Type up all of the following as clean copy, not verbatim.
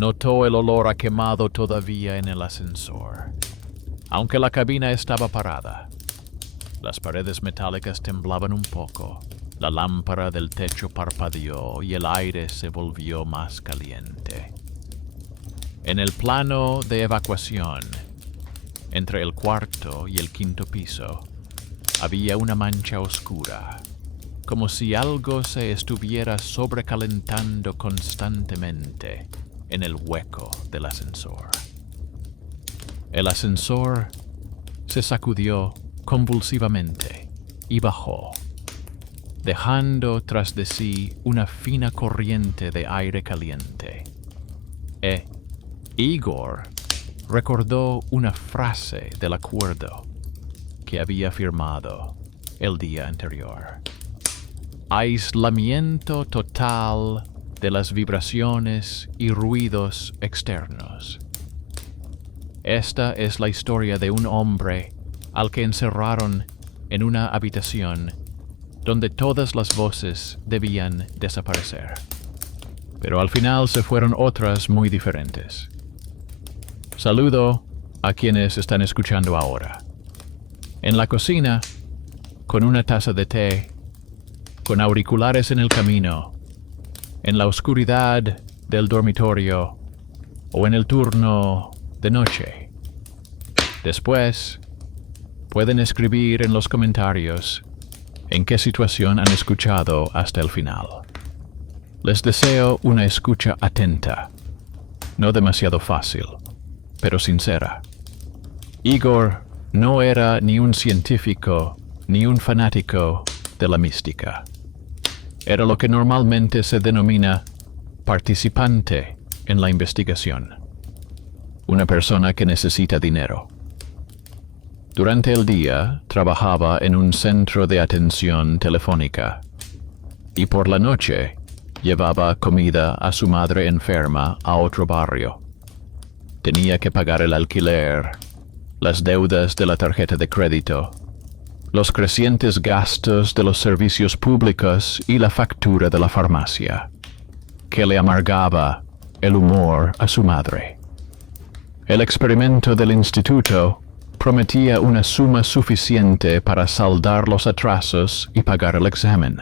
Notó el olor a quemado todavía en el ascensor. Aunque la cabina estaba parada, las paredes metálicas temblaban un poco, la lámpara del techo parpadeó y el aire se volvió más caliente. En el plano de evacuación, entre el cuarto y el quinto piso, había una mancha oscura, como si algo se estuviera sobrecalentando constantemente en el hueco del ascensor. El ascensor se sacudió convulsivamente y bajó, dejando tras de sí una fina corriente de aire caliente. Igor recordó una frase del acuerdo que había firmado el día anterior. Aislamiento total de las vibraciones y ruidos externos. Esta es la historia de un hombre al que encerraron en una habitación donde todas las voces debían desaparecer. Pero al final se fueron otras muy diferentes. Saludo a quienes están escuchando ahora. En la cocina, con una taza de té, con auriculares en el camino, en la oscuridad del dormitorio o en el turno de noche. Después, pueden escribir en los comentarios en qué situación han escuchado hasta el final. Les deseo una escucha atenta, no demasiado fácil, pero sincera. Igor no era ni un científico ni un fanático de la mística. Era lo que normalmente se denomina participante en la investigación. Una persona que necesita dinero. Durante el día trabajaba en un centro de atención telefónica y por la noche llevaba comida a su madre enferma a otro barrio. Tenía que pagar el alquiler, las deudas de la tarjeta de crédito, los crecientes gastos de los servicios públicos y la factura de la farmacia, que le amargaba el humor a su madre. El experimento del instituto prometía una suma suficiente para saldar los atrasos y pagar el examen.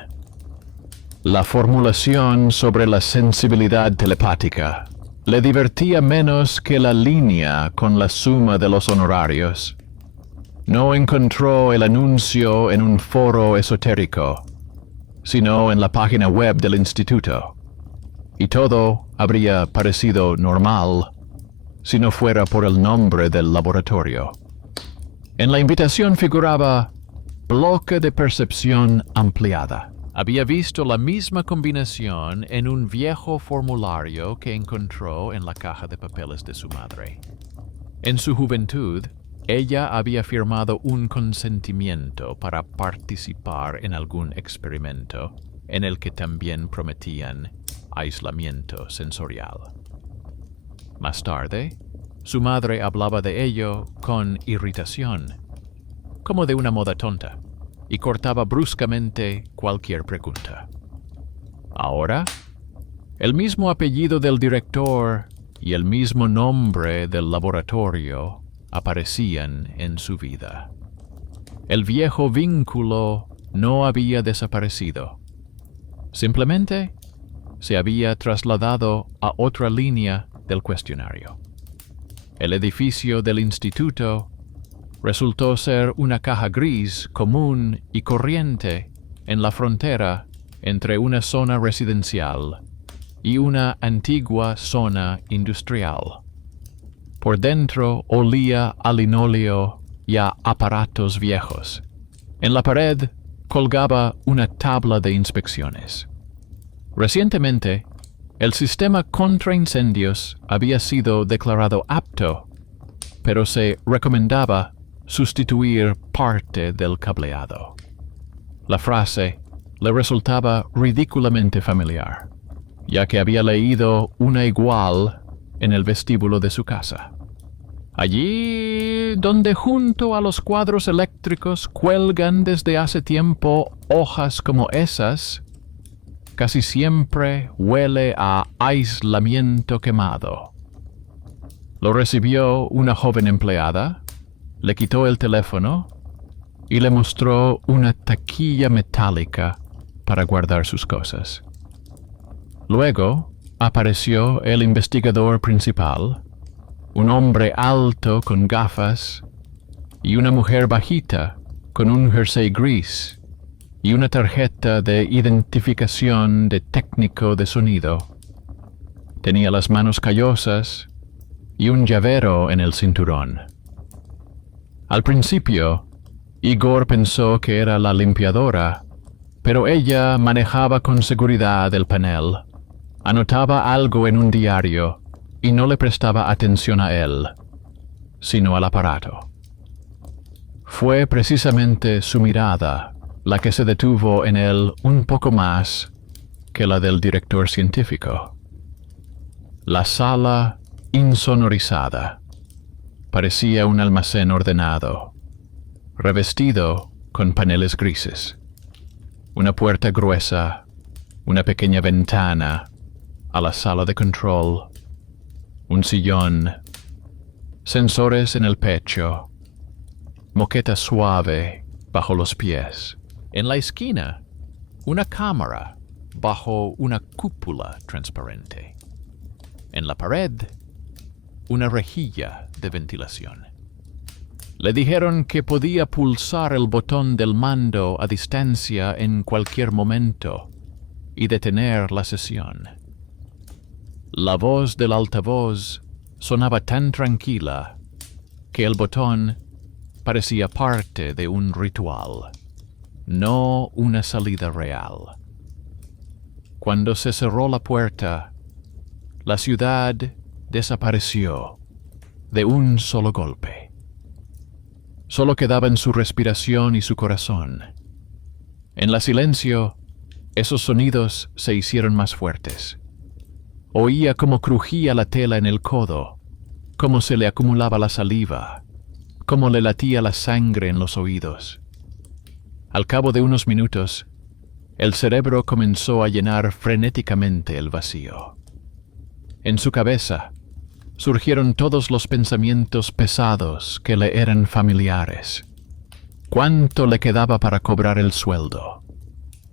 La formulación sobre la sensibilidad telepática le divertía menos que la línea con la suma de los honorarios. No encontró el anuncio en un foro esotérico, sino en la página web del instituto. Y todo habría parecido normal si no fuera por el nombre del laboratorio. En la invitación figuraba bloque de percepción ampliada. Había visto la misma combinación en un viejo formulario que encontró en la caja de papeles de su madre. En su juventud, ella había firmado un consentimiento para participar en algún experimento en el que también prometían aislamiento sensorial. Más tarde, su madre hablaba de ello con irritación, como de una moda tonta, y cortaba bruscamente cualquier pregunta. Ahora, el mismo apellido del director y el mismo nombre del laboratorio aparecían en su vida. El viejo vínculo no había desaparecido. Simplemente se había trasladado a otra línea del cuestionario. El edificio del instituto resultó ser una caja gris común y corriente en la frontera entre una zona residencial y una antigua zona industrial. Por dentro olía a linóleo y a aparatos viejos. En la pared colgaba una tabla de inspecciones. Recientemente, el sistema contra incendios había sido declarado apto, pero se recomendaba sustituir parte del cableado. La frase le resultaba ridículamente familiar, ya que había leído una igual en el vestíbulo de su casa. Allí donde junto a los cuadros eléctricos cuelgan desde hace tiempo hojas como esas, casi siempre huele a aislamiento quemado. Lo recibió una joven empleada, le quitó el teléfono y le mostró una taquilla metálica para guardar sus cosas. Luego apareció el investigador principal, un hombre alto con gafas y una mujer bajita con un jersey gris y una tarjeta de identificación de técnico de sonido. Tenía las manos callosas y un llavero en el cinturón. Al principio, Igor pensó que era la limpiadora, pero ella manejaba con seguridad el panel, anotaba algo en un diario y no le prestaba atención a él, sino al aparato. Fue precisamente su mirada la que se detuvo en él un poco más que la del director científico. La sala insonorizada parecía un almacén ordenado, revestido con paneles grises. Una puerta gruesa, una pequeña ventana a la sala de control, un sillón, sensores en el pecho, moqueta suave bajo los pies. En la esquina, una cámara bajo una cúpula transparente. En la pared, una rejilla de ventilación. Le dijeron que podía pulsar el botón del mando a distancia en cualquier momento y detener la sesión. La voz del altavoz sonaba tan tranquila que el botón parecía parte de un ritual, no una salida real. Cuando se cerró la puerta, la ciudad desapareció de un solo golpe. Solo quedaban su respiración y su corazón. En el silencio, esos sonidos se hicieron más fuertes. Oía cómo crujía la tela en el codo, cómo se le acumulaba la saliva, cómo le latía la sangre en los oídos. Al cabo de unos minutos, el cerebro comenzó a llenar frenéticamente el vacío. En su cabeza surgieron todos los pensamientos pesados que le eran familiares. ¿Cuánto le quedaba para cobrar el sueldo?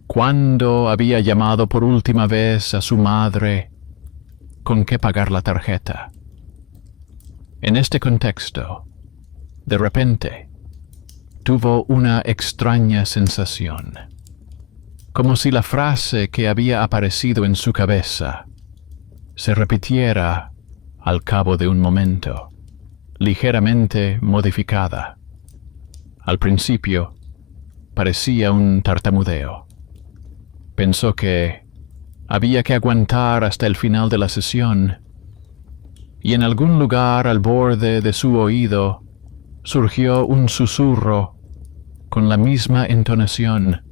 ¿Cuándo había llamado por última vez a su madre? ¿Con qué pagar la tarjeta? En este contexto, de repente, tuvo una extraña sensación, como si la frase que había aparecido en su cabeza se repitiera al cabo de un momento, ligeramente modificada. Al principio, parecía un tartamudeo. Pensó que había que aguantar hasta el final de la sesión, y en algún lugar al borde de su oído surgió un susurro con la misma entonación,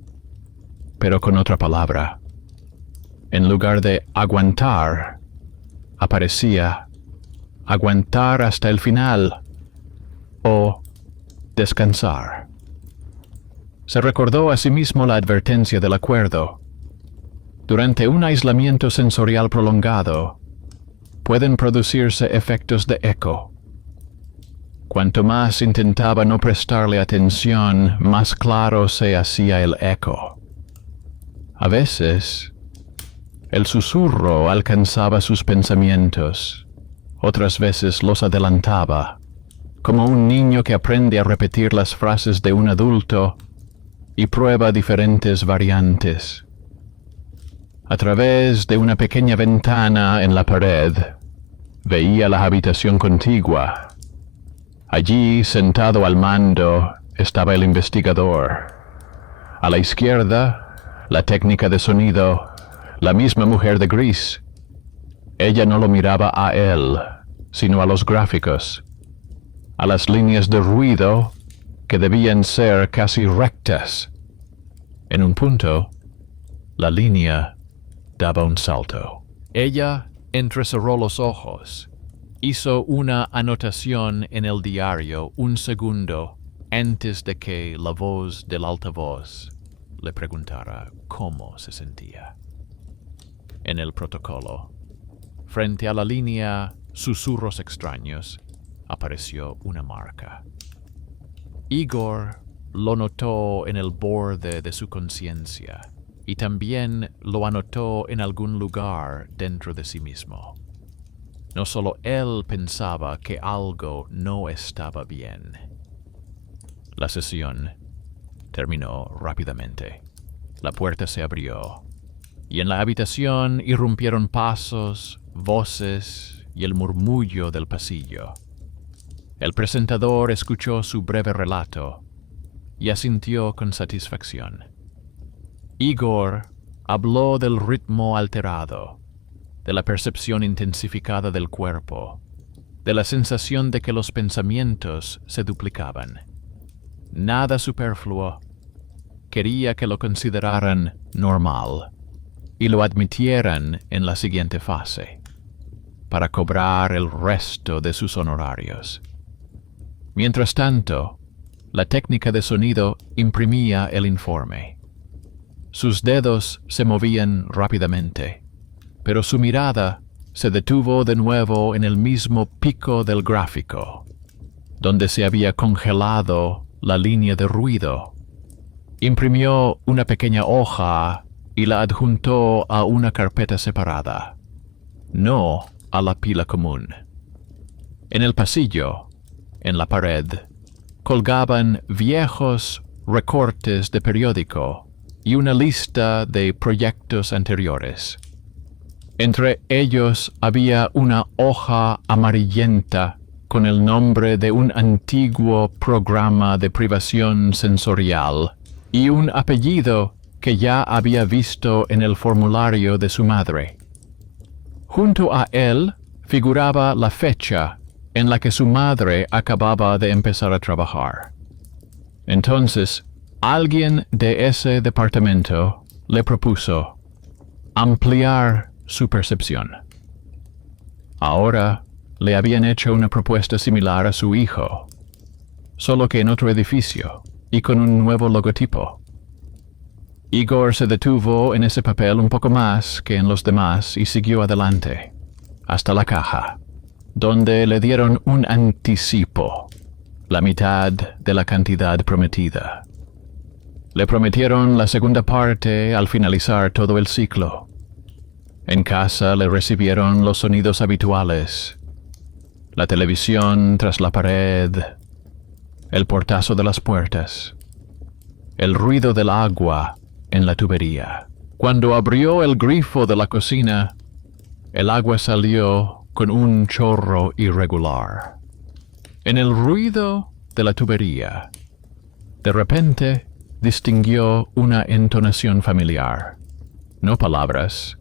pero con otra palabra. En lugar de aguantar, aparecía aguantar hasta el final o descansar. Se recordó a sí mismo la advertencia del acuerdo. Durante un aislamiento sensorial prolongado, pueden producirse efectos de eco. Cuanto más intentaba no prestarle atención, más claro se hacía el eco. A veces, el susurro alcanzaba sus pensamientos, otras veces los adelantaba, como un niño que aprende a repetir las frases de un adulto y prueba diferentes variantes. A través de una pequeña ventana en la pared, veía la habitación contigua. Allí, sentado al mando, estaba el investigador. A la izquierda, la técnica de sonido, la misma mujer de gris. Ella no lo miraba a él, sino a los gráficos, a las líneas de ruido que debían ser casi rectas. En un punto, la línea daba un salto. Ella entrecerró los ojos. Hizo una anotación en el diario un segundo antes de que la voz del altavoz le preguntara cómo se sentía. En el protocolo, frente a la línea Susurros extraños, apareció una marca. Igor lo notó en el borde de su conciencia y también lo anotó en algún lugar dentro de sí mismo. No solo él pensaba que algo no estaba bien. La sesión terminó rápidamente. La puerta se abrió y en la habitación irrumpieron pasos, voces y el murmullo del pasillo. El presentador escuchó su breve relato y asintió con satisfacción. Igor habló del ritmo alterado, de la percepción intensificada del cuerpo, de la sensación de que los pensamientos se duplicaban. Nada superfluo. Quería que lo consideraran normal y lo admitieran en la siguiente fase, para cobrar el resto de sus honorarios. Mientras tanto, la técnica de sonido imprimía el informe. Sus dedos se movían rápidamente, pero su mirada se detuvo de nuevo en el mismo pico del gráfico, donde se había congelado la línea de ruido. Imprimió una pequeña hoja y la adjuntó a una carpeta separada, no a la pila común. En el pasillo, en la pared, colgaban viejos recortes de periódico y una lista de proyectos anteriores. Entre ellos había una hoja amarillenta con el nombre de un antiguo programa de privación sensorial y un apellido que ya había visto en el formulario de su madre. Junto a él figuraba la fecha en la que su madre acababa de empezar a trabajar. Entonces, alguien de ese departamento le propuso ampliar su percepción. Ahora le habían hecho una propuesta similar a su hijo, solo que en otro edificio y con un nuevo logotipo. Igor se detuvo en ese papel un poco más que en los demás y siguió adelante, hasta la caja, donde le dieron un anticipo, la mitad de la cantidad prometida. Le prometieron la segunda parte al finalizar todo el ciclo. En casa le recibieron los sonidos habituales, la televisión tras la pared, el portazo de las puertas, el ruido del agua en la tubería. Cuando abrió el grifo de la cocina, el agua salió con un chorro irregular. En el ruido de la tubería, de repente distinguió una entonación familiar, no palabras,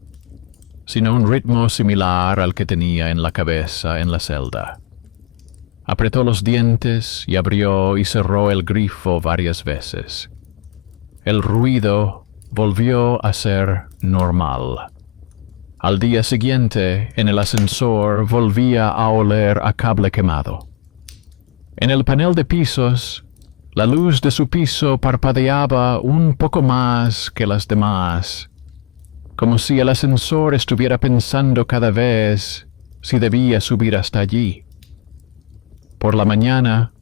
sino un ritmo similar al que tenía en la cabeza en la celda. Apretó los dientes y abrió y cerró el grifo varias veces. El ruido volvió a ser normal. Al día siguiente, en el ascensor, volvía a oler a cable quemado. En el panel de pisos, la luz de su piso parpadeaba un poco más que las demás, como si el ascensor estuviera pensando cada vez si debía subir hasta allí. Por la mañana,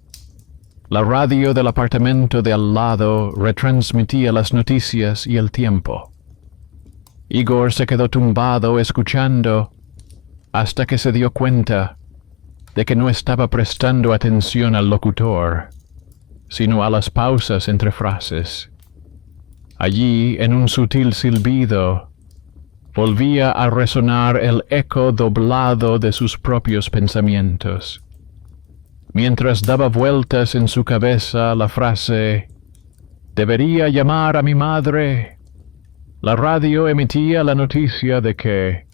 la radio del apartamento de al lado retransmitía las noticias y el tiempo. Igor se quedó tumbado escuchando hasta que se dio cuenta de que no estaba prestando atención al locutor, sino a las pausas entre frases. Allí, en un sutil silbido, volvía a resonar el eco doblado de sus propios pensamientos. Mientras daba vueltas en su cabeza la frase «Debería llamar a mi madre», la radio emitía la noticia de que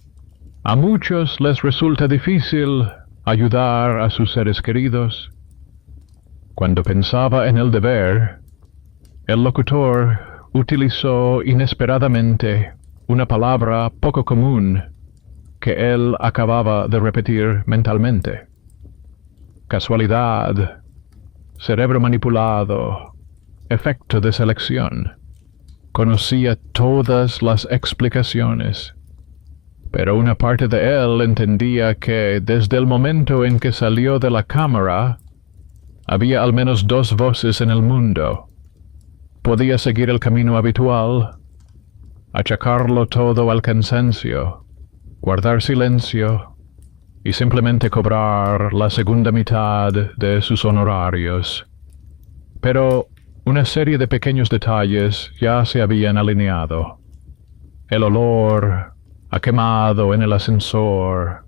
a muchos les resulta difícil ayudar a sus seres queridos. Cuando pensaba en el deber, el locutor utilizó inesperadamente una palabra poco común que él acababa de repetir mentalmente. Casualidad, cerebro manipulado, efecto de selección. Conocía todas las explicaciones. Pero una parte de él entendía que desde el momento en que salió de la cámara, había al menos dos voces en el mundo. Podía seguir el camino habitual, achacarlo todo al cansancio, guardar silencio y simplemente cobrar la segunda mitad de sus honorarios. Pero una serie de pequeños detalles ya se habían alineado. El olor a quemado en el ascensor,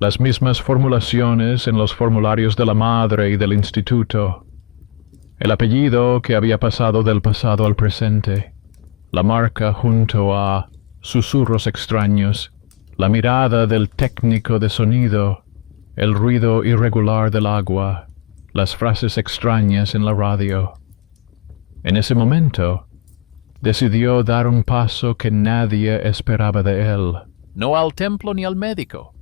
las mismas formulaciones en los formularios de la madre y del instituto, el apellido que había pasado del pasado al presente, la marca junto a susurros extraños, la mirada del técnico de sonido, el ruido irregular del agua, las frases extrañas en la radio. En ese momento, decidió dar un paso que nadie esperaba de él. No al templo ni al médico,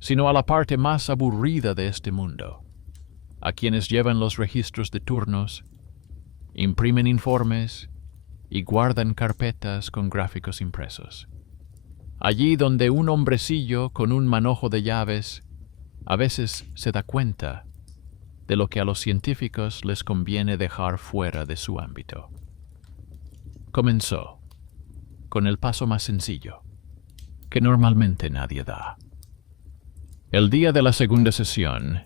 sino a la parte más aburrida de este mundo, a quienes llevan los registros de turnos, imprimen informes y guardan carpetas con gráficos impresos. Allí donde un hombrecillo con un manojo de llaves a veces se da cuenta de lo que a los científicos les conviene dejar fuera de su ámbito. Comenzó con el paso más sencillo, que normalmente nadie da. El día de la segunda sesión,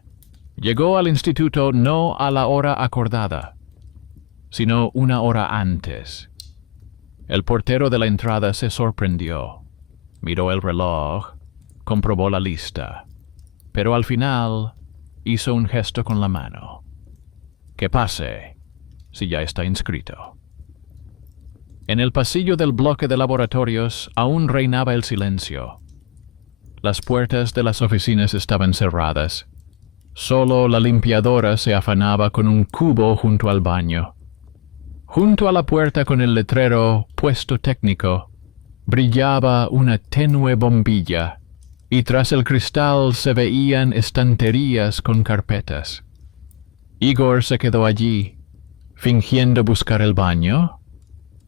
llegó al instituto no a la hora acordada, sino una hora antes. El portero de la entrada se sorprendió, miró el reloj, comprobó la lista, pero al final hizo un gesto con la mano. Que pase, si ya está inscrito. En el pasillo del bloque de laboratorios aún reinaba el silencio. Las puertas de las oficinas estaban cerradas. Solo la limpiadora se afanaba con un cubo junto al baño. Junto a la puerta con el letrero «Puesto técnico» brillaba una tenue bombilla, y tras el cristal se veían estanterías con carpetas. Igor se quedó allí, fingiendo buscar el baño,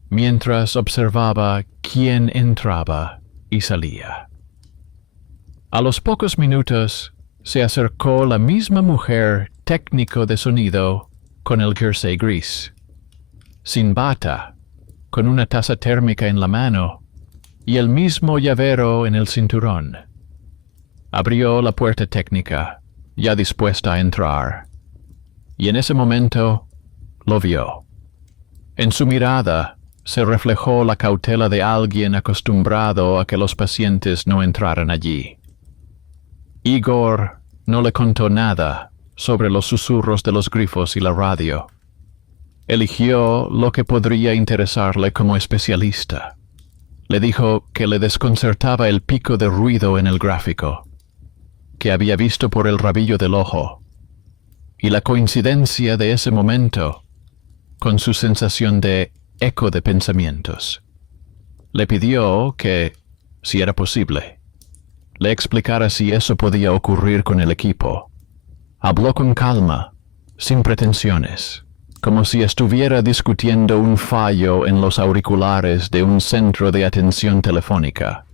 mientras observaba quién entraba y salía. A los pocos minutos se acercó la misma mujer técnico de sonido con el jersey gris, sin bata, con una taza térmica en la mano y el mismo llavero en el cinturón. Abrió la puerta técnica, ya dispuesta a entrar, y en ese momento lo vio. En su mirada se reflejó la cautela de alguien acostumbrado a que los pacientes no entraran allí. Igor no le contó nada sobre los susurros de los grifos y la radio. Eligió lo que podría interesarle como especialista. Le dijo que le desconcertaba el pico de ruido en el gráfico, que había visto por el rabillo del ojo, y la coincidencia de ese momento con su sensación de eco de pensamientos. Le pidió que, si era posible, le explicara si eso podía ocurrir con el equipo. Habló con calma, sin pretensiones, como si estuviera discutiendo un fallo en los auriculares de un centro de atención telefónica.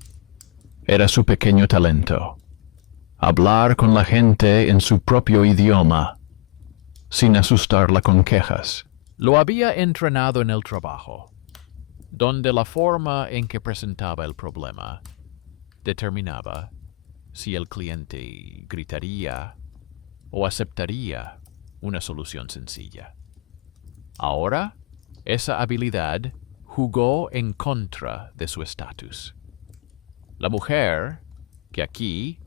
Era su pequeño talento: hablar con la gente en su propio idioma, sin asustarla con quejas. Lo había entrenado en el trabajo, donde la forma en que presentaba el problema determinaba si el cliente gritaría o aceptaría una solución sencilla. Ahora, esa habilidad jugó en contra de su estatus. La mujer, que aquí,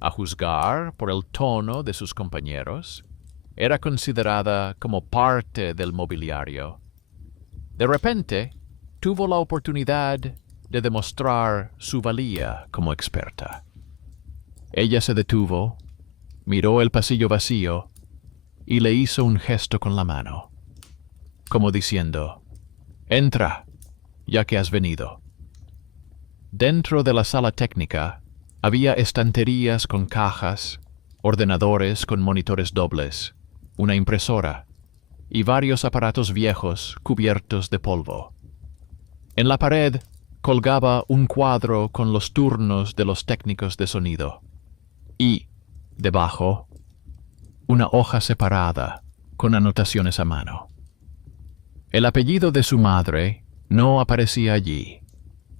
a juzgar por el tono de sus compañeros, era considerada como parte del mobiliario, de repente tuvo la oportunidad de demostrar su valía como experta. Ella se detuvo, miró el pasillo vacío y le hizo un gesto con la mano, como diciendo: «Entra, ya que has venido». Dentro de la sala técnica había estanterías con cajas, ordenadores con monitores dobles, una impresora y varios aparatos viejos cubiertos de polvo. En la pared colgaba un cuadro con los turnos de los técnicos de sonido y, debajo, una hoja separada con anotaciones a mano. El apellido de su madre no aparecía allí,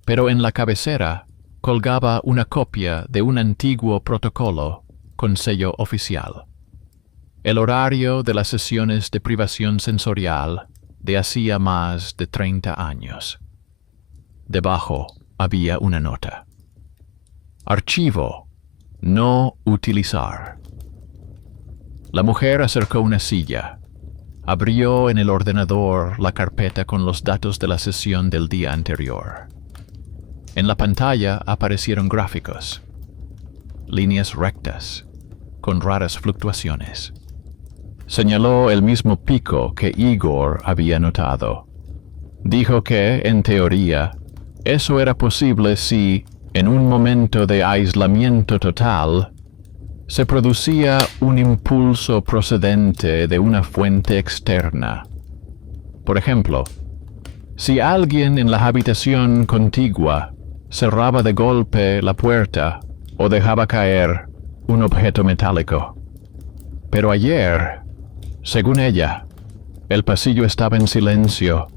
pero en la cabecera colgaba una copia de un antiguo protocolo con sello oficial. El horario de las sesiones de privación sensorial de hacía más de 30 años. Debajo había una nota. Archivo. No utilizar. La mujer acercó una silla. Abrió en el ordenador la carpeta con los datos de la sesión del día anterior. En la pantalla aparecieron gráficos. Líneas rectas, con raras fluctuaciones. Señaló el mismo pico que Igor había notado. Dijo que, en teoría, eso era posible si, en un momento de aislamiento total, se producía un impulso procedente de una fuente externa. Por ejemplo, si alguien en la habitación contigua cerraba de golpe la puerta o dejaba caer un objeto metálico. Pero ayer, según ella, el pasillo estaba en silencio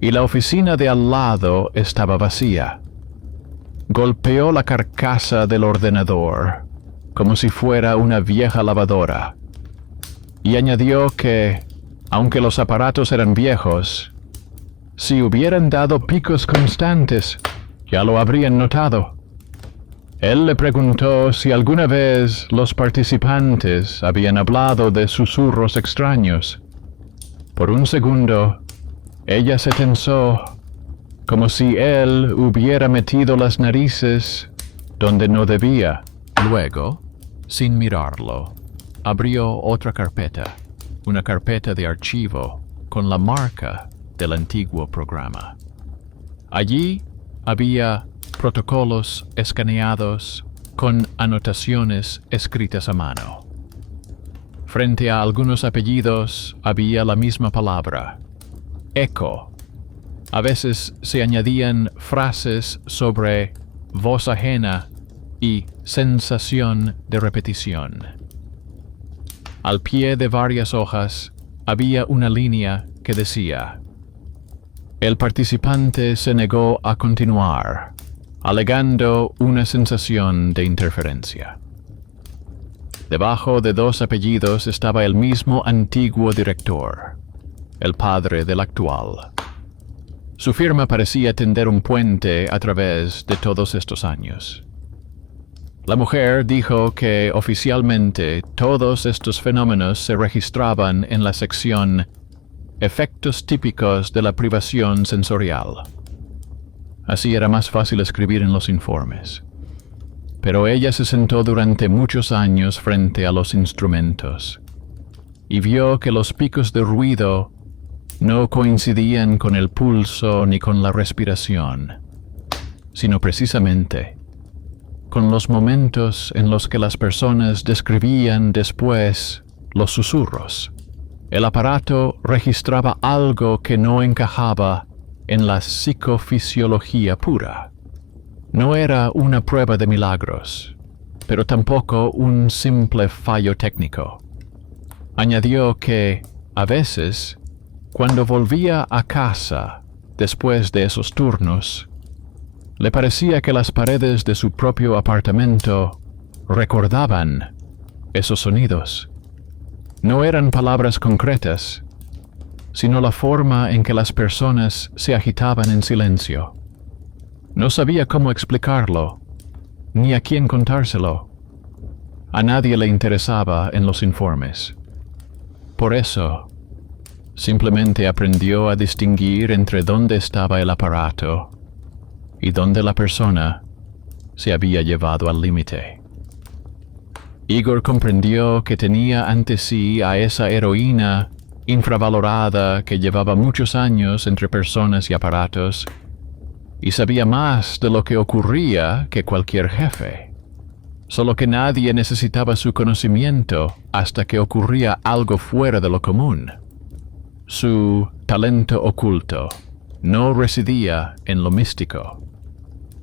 y la oficina de al lado estaba vacía. Golpeó la carcasa del ordenador como si fuera una vieja lavadora y añadió que, aunque los aparatos eran viejos, si hubieran dado picos constantes, ya lo habrían notado. Él le preguntó si alguna vez los participantes habían hablado de susurros extraños. Por un segundo, ella se tensó, como si él hubiera metido las narices donde no debía. Luego, sin mirarlo, abrió otra carpeta, una carpeta de archivo con la marca del antiguo programa. Allí había protocolos escaneados con anotaciones escritas a mano. Frente a algunos apellidos había la misma palabra, eco. A veces se añadían frases sobre voz ajena y sensación de repetición. Al pie de varias hojas había una línea que decía: el participante se negó a continuar, alegando una sensación de interferencia. Debajo de dos apellidos estaba el mismo antiguo director, el padre del actual. Su firma parecía tender un puente a través de todos estos años. La mujer dijo que oficialmente todos estos fenómenos se registraban en la sección Efectos típicos de la privación sensorial. Así era más fácil escribir en los informes. Pero ella se sentó durante muchos años frente a los instrumentos y vio que los picos de ruido no coincidían con el pulso ni con la respiración, sino precisamente con los momentos en los que las personas describían después los susurros. El aparato registraba algo que no encajaba en la psicofisiología pura. No era una prueba de milagros, pero tampoco un simple fallo técnico. Añadió que, a veces, cuando volvía a casa después de esos turnos, le parecía que las paredes de su propio apartamento recordaban esos sonidos. No eran palabras concretas, sino la forma en que las personas se agitaban en silencio. No sabía cómo explicarlo, ni a quién contárselo. A nadie le interesaba en los informes. Por eso, simplemente aprendió a distinguir entre dónde estaba el aparato y dónde la persona se había llevado al límite. Igor comprendió que tenía ante sí a esa heroína infravalorada que llevaba muchos años entre personas y aparatos y sabía más de lo que ocurría que cualquier jefe. Solo que nadie necesitaba su conocimiento hasta que ocurría algo fuera de lo común. Su talento oculto no residía en lo místico,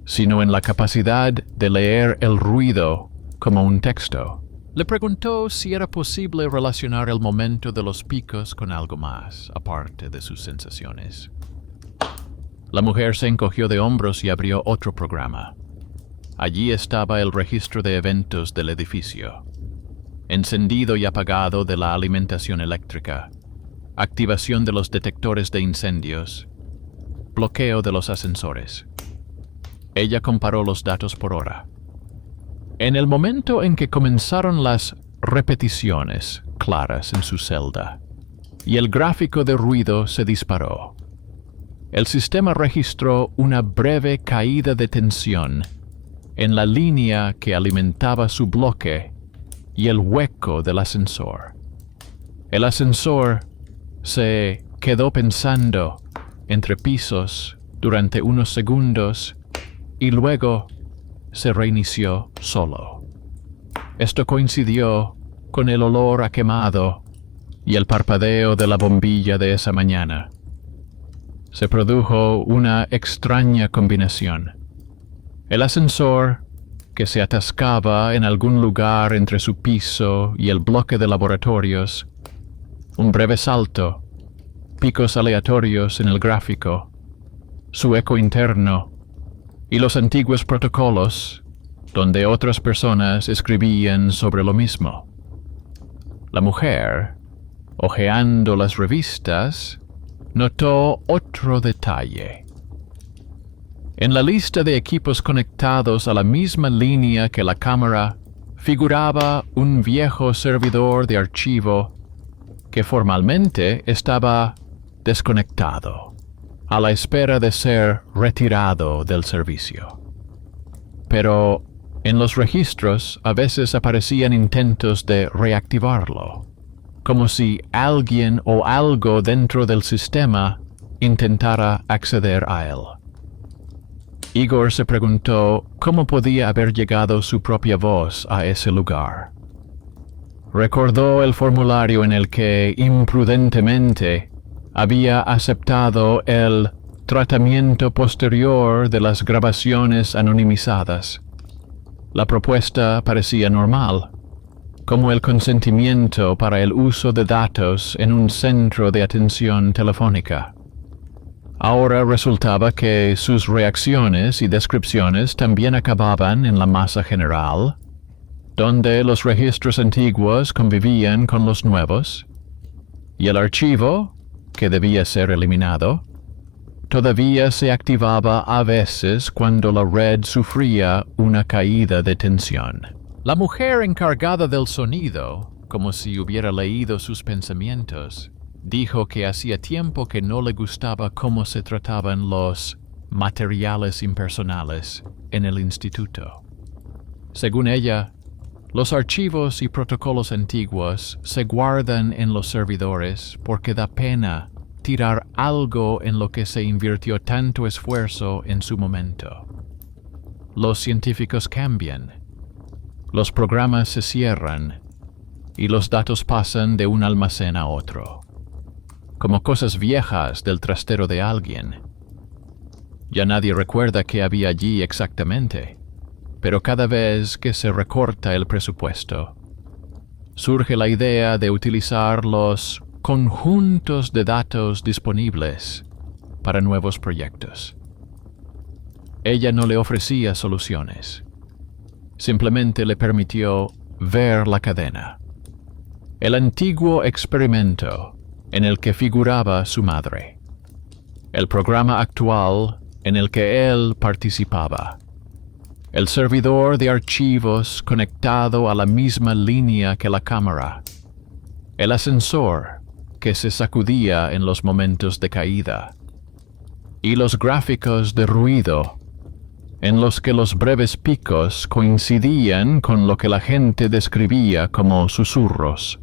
sino en la capacidad de leer el ruido como un texto. Le preguntó si era posible relacionar el momento de los picos con algo más, aparte de sus sensaciones. La mujer se encogió de hombros y abrió otro programa. Allí estaba el registro de eventos del edificio. Encendido y apagado de la alimentación eléctrica, activación de los detectores de incendios, bloqueo de los ascensores. Ella comparó los datos por hora. En el momento en que comenzaron las repeticiones claras en su celda y el gráfico de ruido se disparó, el sistema registró una breve caída de tensión en la línea que alimentaba su bloque y el hueco del ascensor. El ascensor se quedó pensando entre pisos durante unos segundos y luego se reinició solo. Esto coincidió con el olor a quemado y el parpadeo de la bombilla de esa mañana. Se produjo una extraña combinación. El ascensor, que se atascaba en algún lugar entre su piso y el bloque de laboratorios, un breve salto, picos aleatorios en el gráfico, su eco interno y los antiguos protocolos donde otras personas escribían sobre lo mismo. La mujer, hojeando las revistas, notó otro detalle. En la lista de equipos conectados a la misma línea que la cámara figuraba un viejo servidor de archivo que formalmente estaba desconectado, a la espera de ser retirado del servicio. Pero en los registros a veces aparecían intentos de reactivarlo, como si alguien o algo dentro del sistema intentara acceder a él. Igor se preguntó cómo podía haber llegado su propia voz a ese lugar. Recordó el formulario en el que, imprudentemente, había aceptado el tratamiento posterior de las grabaciones anonimizadas. La propuesta parecía normal, como el consentimiento para el uso de datos en un centro de atención telefónica. Ahora resultaba que sus reacciones y descripciones también acababan en la masa general, donde los registros antiguos convivían con los nuevos, y el archivo, que debía ser eliminado, todavía se activaba a veces cuando la red sufría una caída de tensión. La mujer encargada del sonido, como si hubiera leído sus pensamientos, dijo que hacía tiempo que no le gustaba cómo se trataban los materiales impersonales en el instituto. Según ella, los archivos y protocolos antiguos se guardan en los servidores porque da pena tirar algo en lo que se invirtió tanto esfuerzo en su momento. Los científicos cambian, los programas se cierran y los datos pasan de un almacén a otro, como cosas viejas del trastero de alguien. Ya nadie recuerda qué había allí exactamente, pero cada vez que se recorta el presupuesto, surge la idea de utilizar los conjuntos de datos disponibles para nuevos proyectos. Ella no le ofrecía soluciones, simplemente le permitió ver la cadena, el antiguo experimento en el que figuraba su madre, el programa actual en el que él participaba, el servidor de archivos conectado a la misma línea que la cámara, el ascensor que se sacudía en los momentos de caída, y los gráficos de ruido en los que los breves picos coincidían con lo que la gente describía como susurros.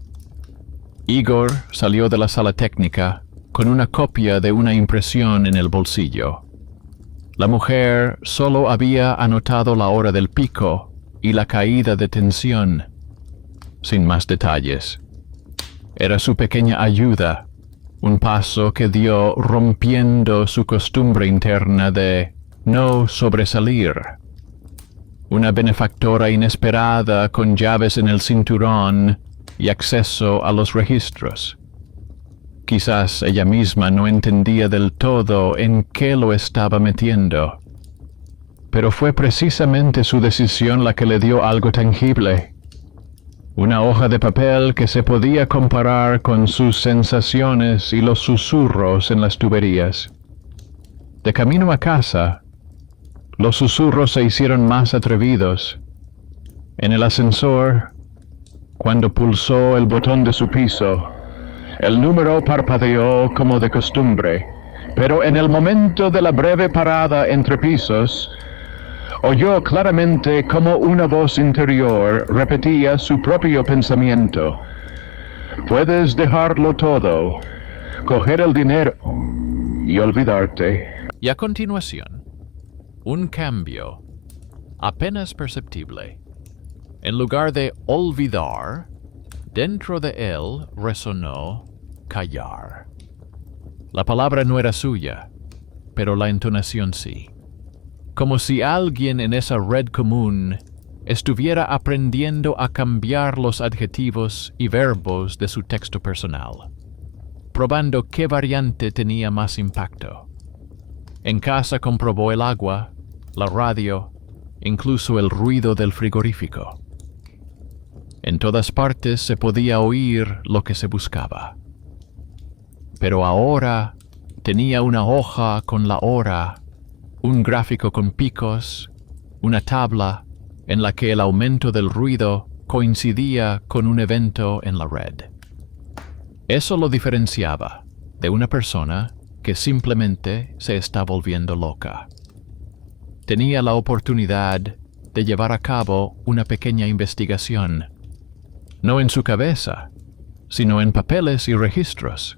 Igor salió de la sala técnica con una copia de una impresión en el bolsillo. La mujer solo había anotado la hora del pico y la caída de tensión, sin más detalles. Era su pequeña ayuda, un paso que dio rompiendo su costumbre interna de no sobresalir. Una benefactora inesperada con llaves en el cinturón y acceso a los registros. Quizás ella misma no entendía del todo en qué lo estaba metiendo, pero fue precisamente su decisión la que le dio algo tangible. Una hoja de papel que se podía comparar con sus sensaciones y los susurros en las tuberías. De camino a casa, los susurros se hicieron más atrevidos. En el ascensor, cuando pulsó el botón de su piso, el número parpadeó como de costumbre, pero en el momento de la breve parada entre pisos, oyó claramente como una voz interior repetía su propio pensamiento. Puedes dejarlo todo, coger el dinero y olvidarte. Y a continuación, un cambio apenas perceptible. En lugar de olvidar, dentro de él resonó callar. La palabra no era suya, pero la entonación sí. Como si alguien en esa red común estuviera aprendiendo a cambiar los adjetivos y verbos de su texto personal, probando qué variante tenía más impacto. En casa comprobó el agua, la radio, incluso el ruido del frigorífico. En todas partes se podía oír lo que se buscaba. Pero ahora tenía una hoja con la hora, un gráfico con picos, una tabla en la que el aumento del ruido coincidía con un evento en la red. Eso lo diferenciaba de una persona que simplemente se está volviendo loca. Tenía la oportunidad de llevar a cabo una pequeña investigación, no en su cabeza, sino en papeles y registros.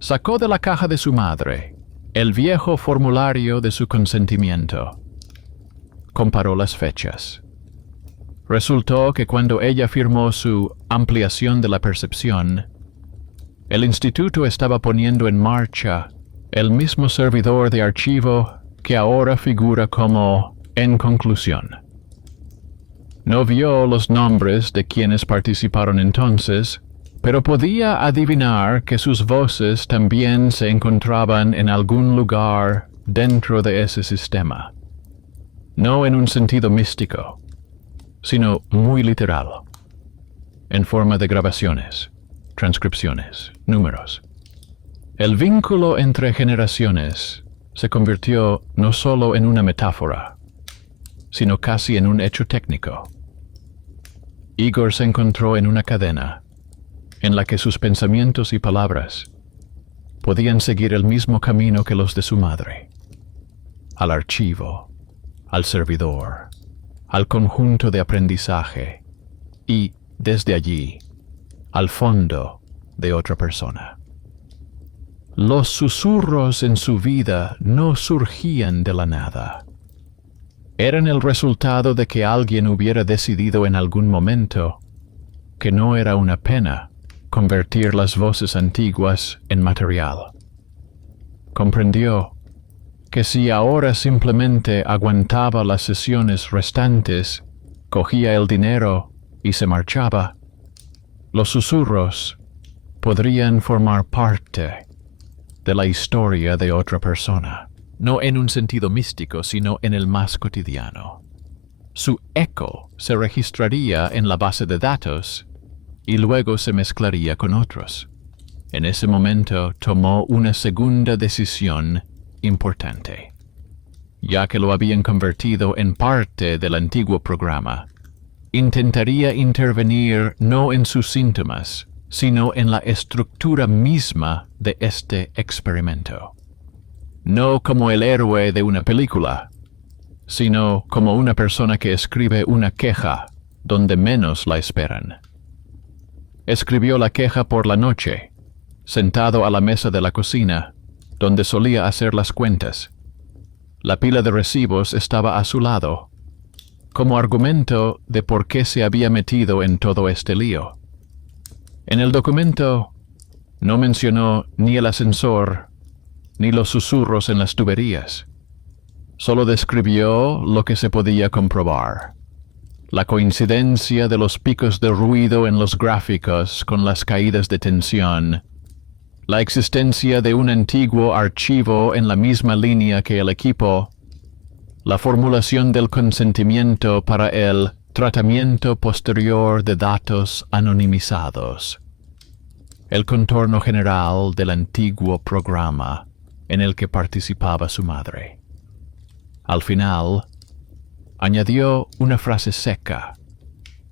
Sacó de la caja de su madre el viejo formulario de su consentimiento. Comparó las fechas. Resultó que cuando ella firmó su ampliación de la percepción, el instituto estaba poniendo en marcha el mismo servidor de archivo que ahora figura como en conclusión. No vio los nombres de quienes participaron entonces, pero podía adivinar que sus voces también se encontraban en algún lugar dentro de ese sistema. No en un sentido místico, sino muy literal, en forma de grabaciones, transcripciones, números. El vínculo entre generaciones se convirtió no solo en una metáfora, sino casi en un hecho técnico. Igor se encontró en una cadena en la que sus pensamientos y palabras podían seguir el mismo camino que los de su madre, al archivo, al servidor, al conjunto de aprendizaje y, desde allí, al fondo de otra persona. Los susurros en su vida no surgían de la nada. Eran el resultado de que alguien hubiera decidido en algún momento que no era una pena convertir las voces antiguas en material. Comprendió que si ahora simplemente aguantaba las sesiones restantes, cogía el dinero y se marchaba, los susurros podrían formar parte de la historia de otra persona, no en un sentido místico, sino en el más cotidiano. Su eco se registraría en la base de datos y luego se mezclaría con otros. En ese momento tomó una segunda decisión importante. Ya que lo habían convertido en parte del antiguo programa, intentaría intervenir no en sus síntomas, sino en la estructura misma de este experimento. No como el héroe de una película, sino como una persona que escribe una queja donde menos la esperan. Escribió la queja por la noche, sentado a la mesa de la cocina, donde solía hacer las cuentas. La pila de recibos estaba a su lado, como argumento de por qué se había metido en todo este lío. En el documento No mencionó ni el ascensor, ni los susurros en las tuberías. Solo describió lo que se podía comprobar. La coincidencia de los picos de ruido en los gráficos con las caídas de tensión, la existencia de un antiguo archivo en la misma línea que el equipo, la formulación del consentimiento para el tratamiento posterior de datos anonimizados, el contorno general del antiguo programa en el que participaba su madre. Al final, añadió una frase seca,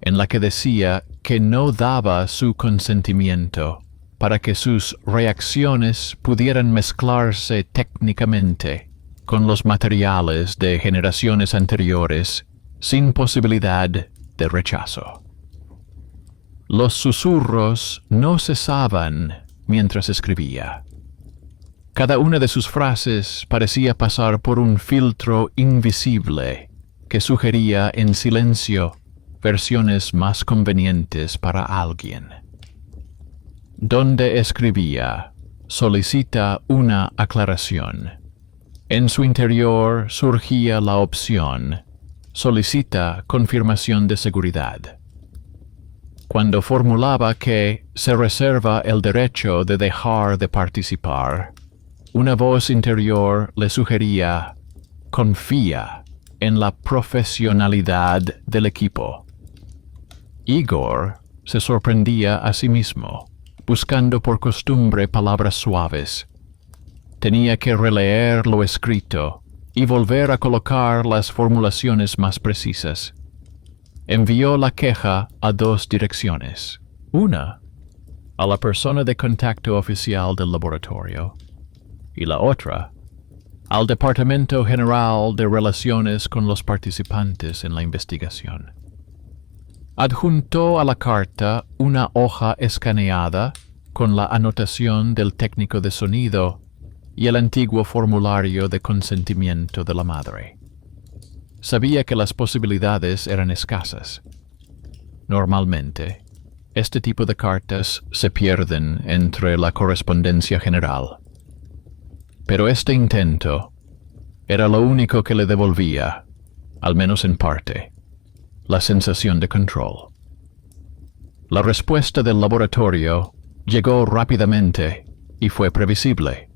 en la que decía que no daba su consentimiento para que sus reacciones pudieran mezclarse técnicamente con los materiales de generaciones anteriores sin posibilidad de rechazo. Los susurros no cesaban mientras escribía. Cada una de sus frases parecía pasar por un filtro invisible que sugería en silencio versiones más convenientes para alguien. Donde escribía, solicita una aclaración. En su interior surgía la opción, solicita confirmación de seguridad. Cuando formulaba que se reserva el derecho de dejar de participar, una voz interior le sugería, confía en la profesionalidad del equipo. Igor se sorprendía a sí mismo, buscando por costumbre palabras suaves. Tenía que releer lo escrito y volver a colocar las formulaciones más precisas. Envió la queja a dos direcciones. Una, a la persona de contacto oficial del laboratorio, y la otra, al Departamento General de Relaciones con los participantes en la investigación. Adjuntó a la carta una hoja escaneada con la anotación del técnico de sonido y el antiguo formulario de consentimiento de la madre. Sabía que las posibilidades eran escasas. Normalmente, este tipo de cartas se pierden entre la correspondencia general. Pero este intento era lo único que le devolvía, al menos en parte, la sensación de control. La respuesta del laboratorio llegó rápidamente y fue previsible.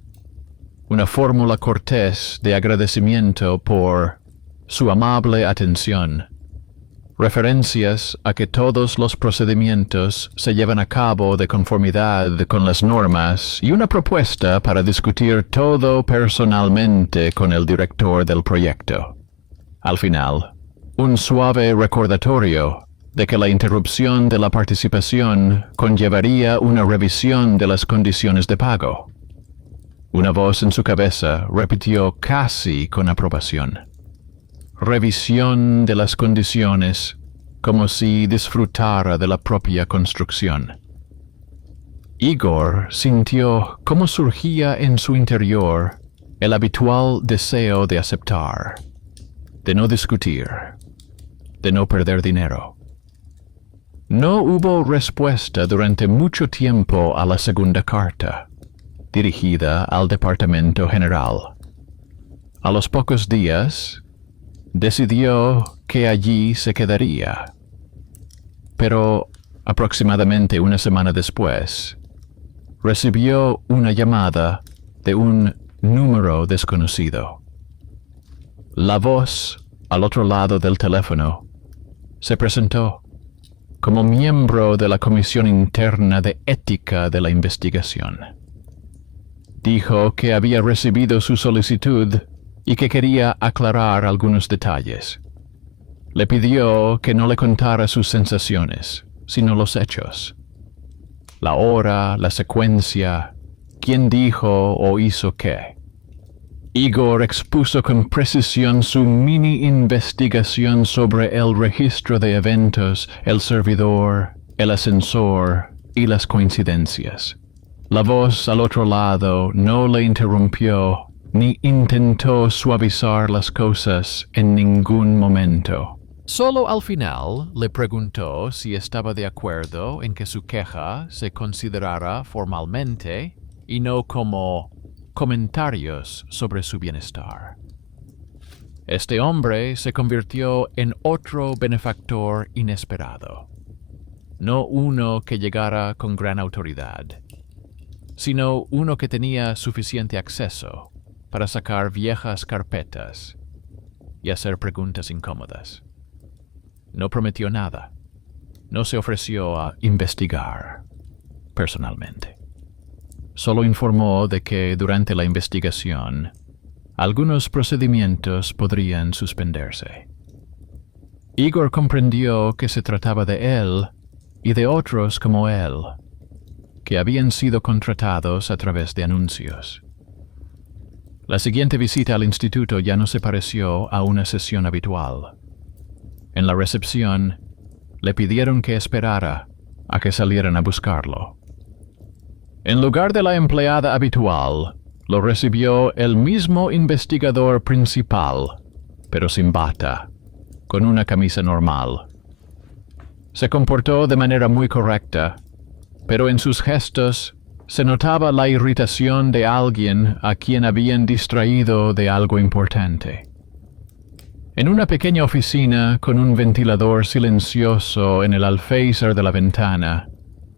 Una fórmula cortés de agradecimiento por su amable atención, referencias a que todos los procedimientos se llevan a cabo de conformidad con las normas y una propuesta para discutir todo personalmente con el director del proyecto. Al final, un suave recordatorio de que la interrupción de la participación conllevaría una revisión de las condiciones de pago. Una voz en su cabeza repitió casi con aprobación. Revisión de las condiciones, como si disfrutara de la propia construcción. Igor sintió cómo surgía en su interior el habitual deseo de aceptar, de no discutir, de no perder dinero. No hubo respuesta durante mucho tiempo a la segunda carta, dirigida al Departamento General. A los pocos días, decidió que allí se quedaría. Pero aproximadamente una semana después, recibió una llamada de un número desconocido. La voz, al otro lado del teléfono, se presentó como miembro de la Comisión Interna de Ética de la Investigación. Dijo que había recibido su solicitud y que quería aclarar algunos detalles. Le pidió que no le contara sus sensaciones, sino los hechos. La hora, la secuencia, quién dijo o hizo qué. Igor expuso con precisión su mini investigación sobre el registro de eventos, el servidor, el ascensor y las coincidencias. La voz al otro lado no le interrumpió ni intentó suavizar las cosas en ningún momento. Solo al final le preguntó si estaba de acuerdo en que su queja se considerara formalmente y no como comentarios sobre su bienestar. Este hombre se convirtió en otro benefactor inesperado, no uno que llegara con gran autoridad, sino uno que tenía suficiente acceso para sacar viejas carpetas y hacer preguntas incómodas. No prometió nada. No se ofreció a investigar personalmente. Solo informó de que durante la investigación algunos procedimientos podrían suspenderse. Igor comprendió que se trataba de él y de otros como él, que habían sido contratados a través de anuncios. La siguiente visita al instituto ya no se pareció a una sesión habitual. En la recepción, le pidieron que esperara a que salieran a buscarlo. En lugar de la empleada habitual, lo recibió el mismo investigador principal, pero sin bata, con una camisa normal. Se comportó de manera muy correcta, pero en sus gestos se notaba la irritación de alguien a quien habían distraído de algo importante. En una pequeña oficina con un ventilador silencioso en el alféizar de la ventana,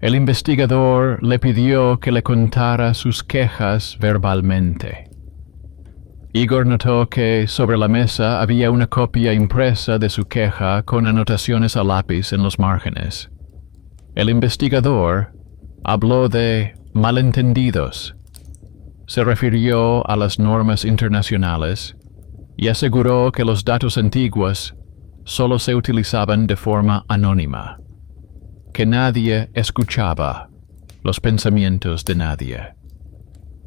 el investigador le pidió que le contara sus quejas verbalmente. Igor notó que sobre la mesa había una copia impresa de su queja con anotaciones a lápiz en los márgenes. El investigador habló de malentendidos. Se refirió a las normas internacionales y aseguró que los datos antiguos solo se utilizaban de forma anónima, que nadie escuchaba los pensamientos de nadie.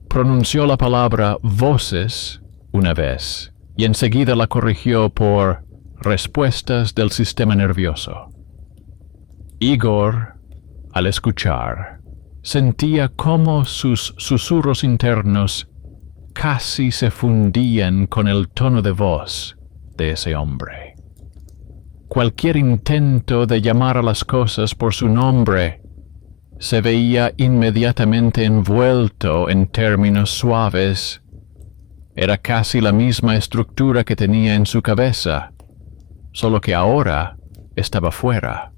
Pronunció la palabra voces una vez y enseguida la corrigió por respuestas del sistema nervioso. Igor, al escuchar, sentía cómo sus susurros internos casi se fundían con el tono de voz de ese hombre. Cualquier intento de llamar a las cosas por su nombre se veía inmediatamente envuelto en términos suaves. Era casi la misma estructura que tenía en su cabeza, solo que ahora estaba fuera.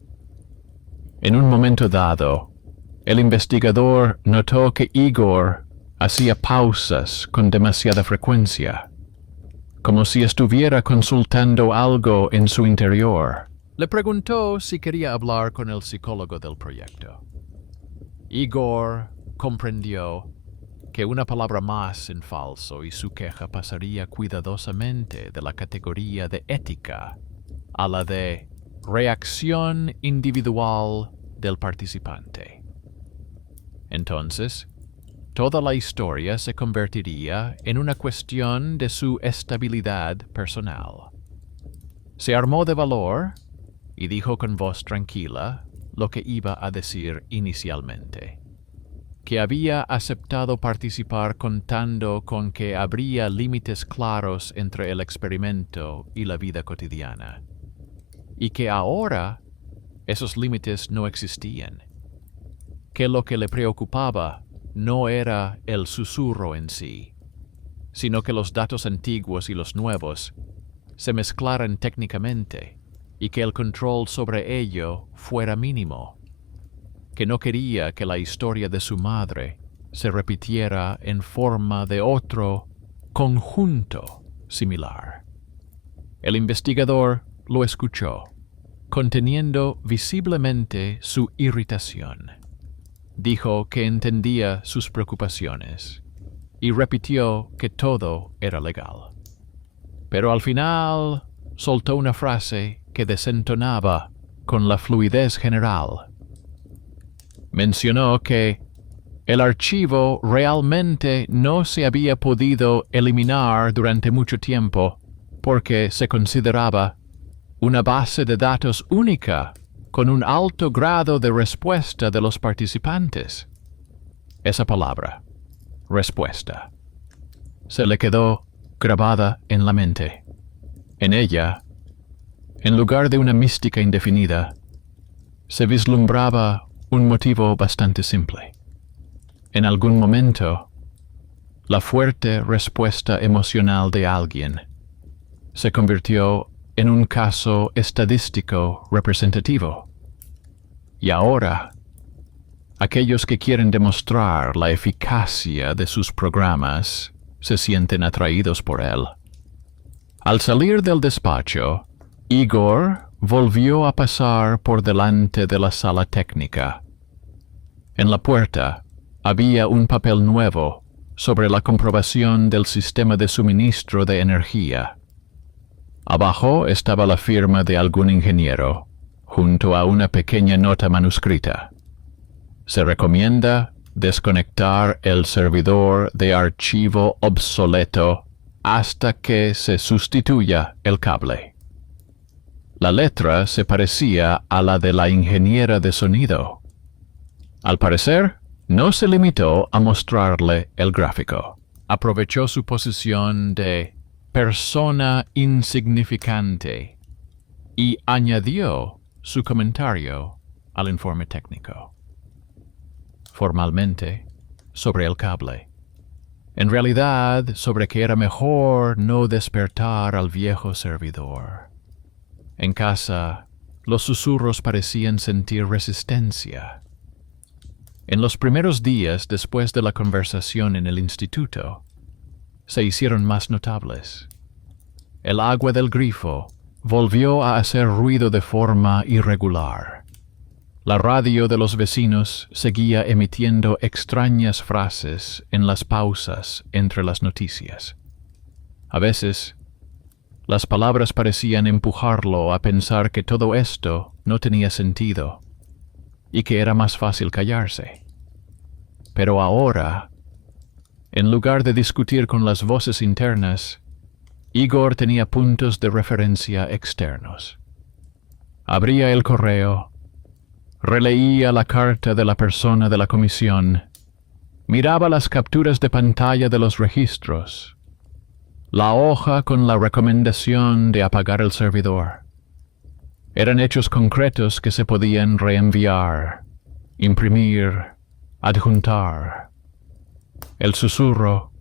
En un momento dado, el investigador notó que Igor hacía pausas con demasiada frecuencia, como si estuviera consultando algo en su interior. Le preguntó si quería hablar con el psicólogo del proyecto. Igor comprendió que una palabra más en falso y su queja pasaría cuidadosamente de la categoría de ética a la de reacción individual del participante. Entonces, toda la historia se convertiría en una cuestión de su estabilidad personal. Se armó de valor y dijo con voz tranquila lo que iba a decir inicialmente, que había aceptado participar contando con que habría límites claros entre el experimento y la vida cotidiana, y que ahora esos límites no existían, que lo que le preocupaba no era el susurro en sí, sino que los datos antiguos y los nuevos se mezclaran técnicamente y que el control sobre ello fuera mínimo, que no quería que la historia de su madre se repitiera en forma de otro conjunto similar. El investigador lo escuchó, conteniendo visiblemente su irritación. Dijo que entendía sus preocupaciones y repitió que todo era legal. Pero al final soltó una frase que desentonaba con la fluidez general. Mencionó que el archivo realmente no se había podido eliminar durante mucho tiempo porque se consideraba una base de datos única con un alto grado de respuesta de los participantes. Esa palabra, respuesta, se le quedó grabada en la mente. En ella, En lugar de una mística indefinida, se vislumbraba un motivo bastante simple. En algún momento, la fuerte respuesta emocional de alguien se convirtió en un caso estadístico representativo. Y ahora, aquellos que quieren demostrar la eficacia de sus programas se sienten atraídos por él. Al salir del despacho, Igor volvió a pasar por delante de la sala técnica. En la puerta había un papel nuevo sobre la comprobación del sistema de suministro de energía. Abajo estaba la firma de algún ingeniero, junto a una pequeña nota manuscrita. Se recomienda desconectar el servidor de archivo obsoleto hasta que se sustituya el cable. La letra se parecía a la de la ingeniera de sonido. Al parecer, no se limitó a mostrarle el gráfico. Aprovechó su posición de persona insignificante y añadió su comentario al informe técnico. Formalmente, sobre el cable. En realidad, sobre que era mejor no despertar al viejo servidor. En casa, los susurros parecían sentir resistencia. En los primeros días después de la conversación en el instituto, se hicieron más notables. El agua del grifo volvió a hacer ruido de forma irregular. La radio de los vecinos seguía emitiendo extrañas frases en las pausas entre las noticias. A veces, las palabras parecían empujarlo a pensar que todo esto no tenía sentido y que era más fácil callarse. Pero ahora, en lugar de discutir con las voces internas, Igor tenía puntos de referencia externos. Abría el correo, releía la carta de la persona de la comisión, miraba las capturas de pantalla de los registros, la hoja con la recomendación de apagar el servidor. Eran hechos concretos que se podían reenviar, imprimir, adjuntar. El susurro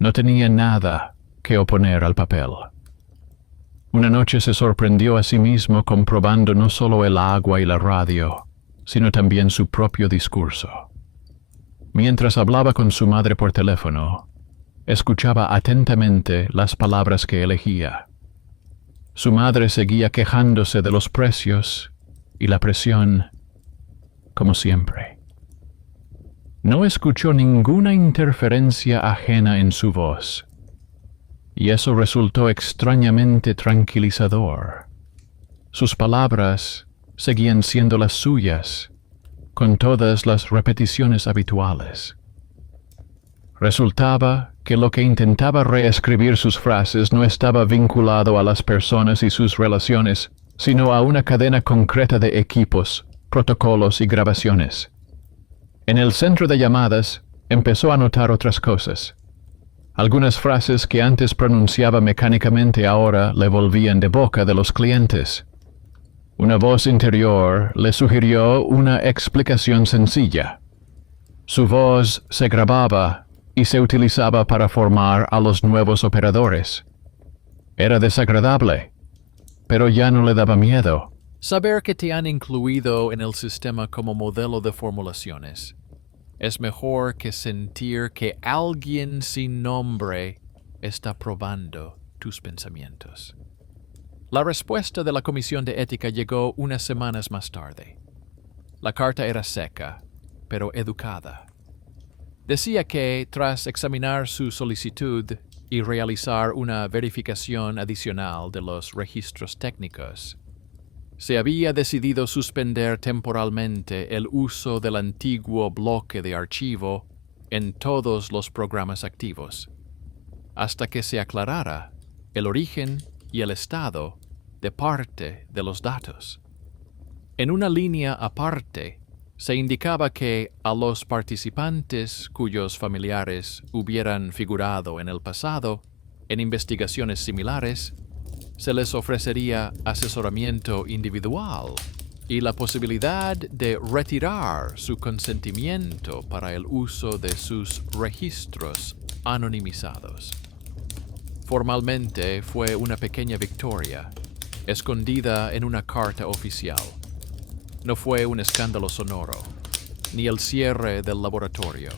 no tenía nada que oponer al papel. Una noche se sorprendió a sí mismo comprobando no solo el agua y la radio, sino también su propio discurso. Mientras hablaba con su madre por teléfono, escuchaba atentamente las palabras que elegía. Su madre seguía quejándose de los precios y la presión, como siempre. No escuchó ninguna interferencia ajena en su voz, y eso resultó extrañamente tranquilizador. Sus palabras seguían siendo las suyas, con todas las repeticiones habituales. Resultaba que lo que intentaba reescribir sus frases no estaba vinculado a las personas y sus relaciones, sino a una cadena concreta de equipos, protocolos y grabaciones. En el centro de llamadas empezó a notar otras cosas. Algunas frases que antes pronunciaba mecánicamente ahora le volvían de boca de los clientes. Una voz interior le sugirió una explicación sencilla. Su voz se grababa y se utilizaba para formar a los nuevos operadores. Era desagradable, pero ya no le daba miedo. Saber que te han incluido en el sistema como modelo de formulaciones es mejor que sentir que alguien sin nombre está probando tus pensamientos. La respuesta de la Comisión de Ética llegó unas semanas más tarde. La carta era seca, pero educada. Decía que, tras examinar su solicitud y realizar una verificación adicional de los registros técnicos, se había decidido suspender temporalmente el uso del antiguo bloque de archivo en todos los programas activos, hasta que se aclarara el origen y el estado de parte de los datos. En una línea aparte, se indicaba que a los participantes cuyos familiares hubieran figurado en el pasado en investigaciones similares, Se les ofrecería asesoramiento individual y la posibilidad de retirar su consentimiento para el uso de sus registros anonimizados. Formalmente fue una pequeña victoria, escondida en una carta oficial. No fue un escándalo sonoro, ni el cierre del laboratorio,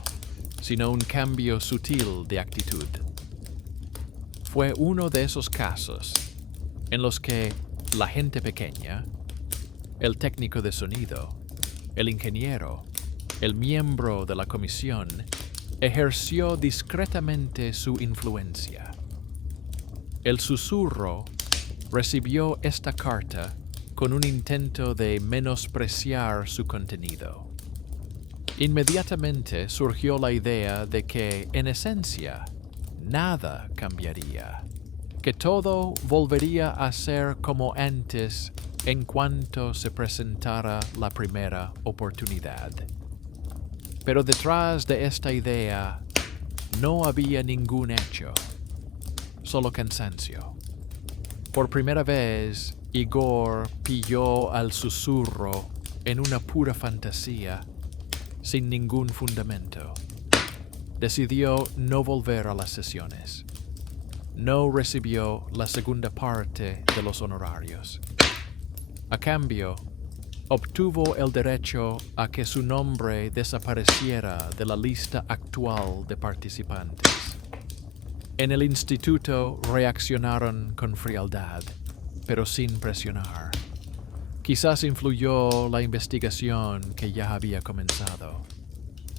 sino un cambio sutil de actitud. Fue uno de esos casos en los que la gente pequeña, el técnico de sonido, el ingeniero, el miembro de la comisión, ejerció discretamente su influencia. El susurro recibió esta carta con un intento de menospreciar su contenido. Inmediatamente surgió la idea de que, en esencia, nada cambiaría, que todo volvería a ser como antes en cuanto se presentara la primera oportunidad. Pero detrás de esta idea no había ningún hecho, solo cansancio. Por primera vez, Igor pilló al susurro en una pura fantasía, sin ningún fundamento. Decidió no volver a las sesiones. No recibió la segunda parte de los honorarios. A cambio, obtuvo el derecho a que su nombre desapareciera de la lista actual de participantes. En el instituto reaccionaron con frialdad, pero sin presionar. Quizás influyó la investigación que ya había comenzado.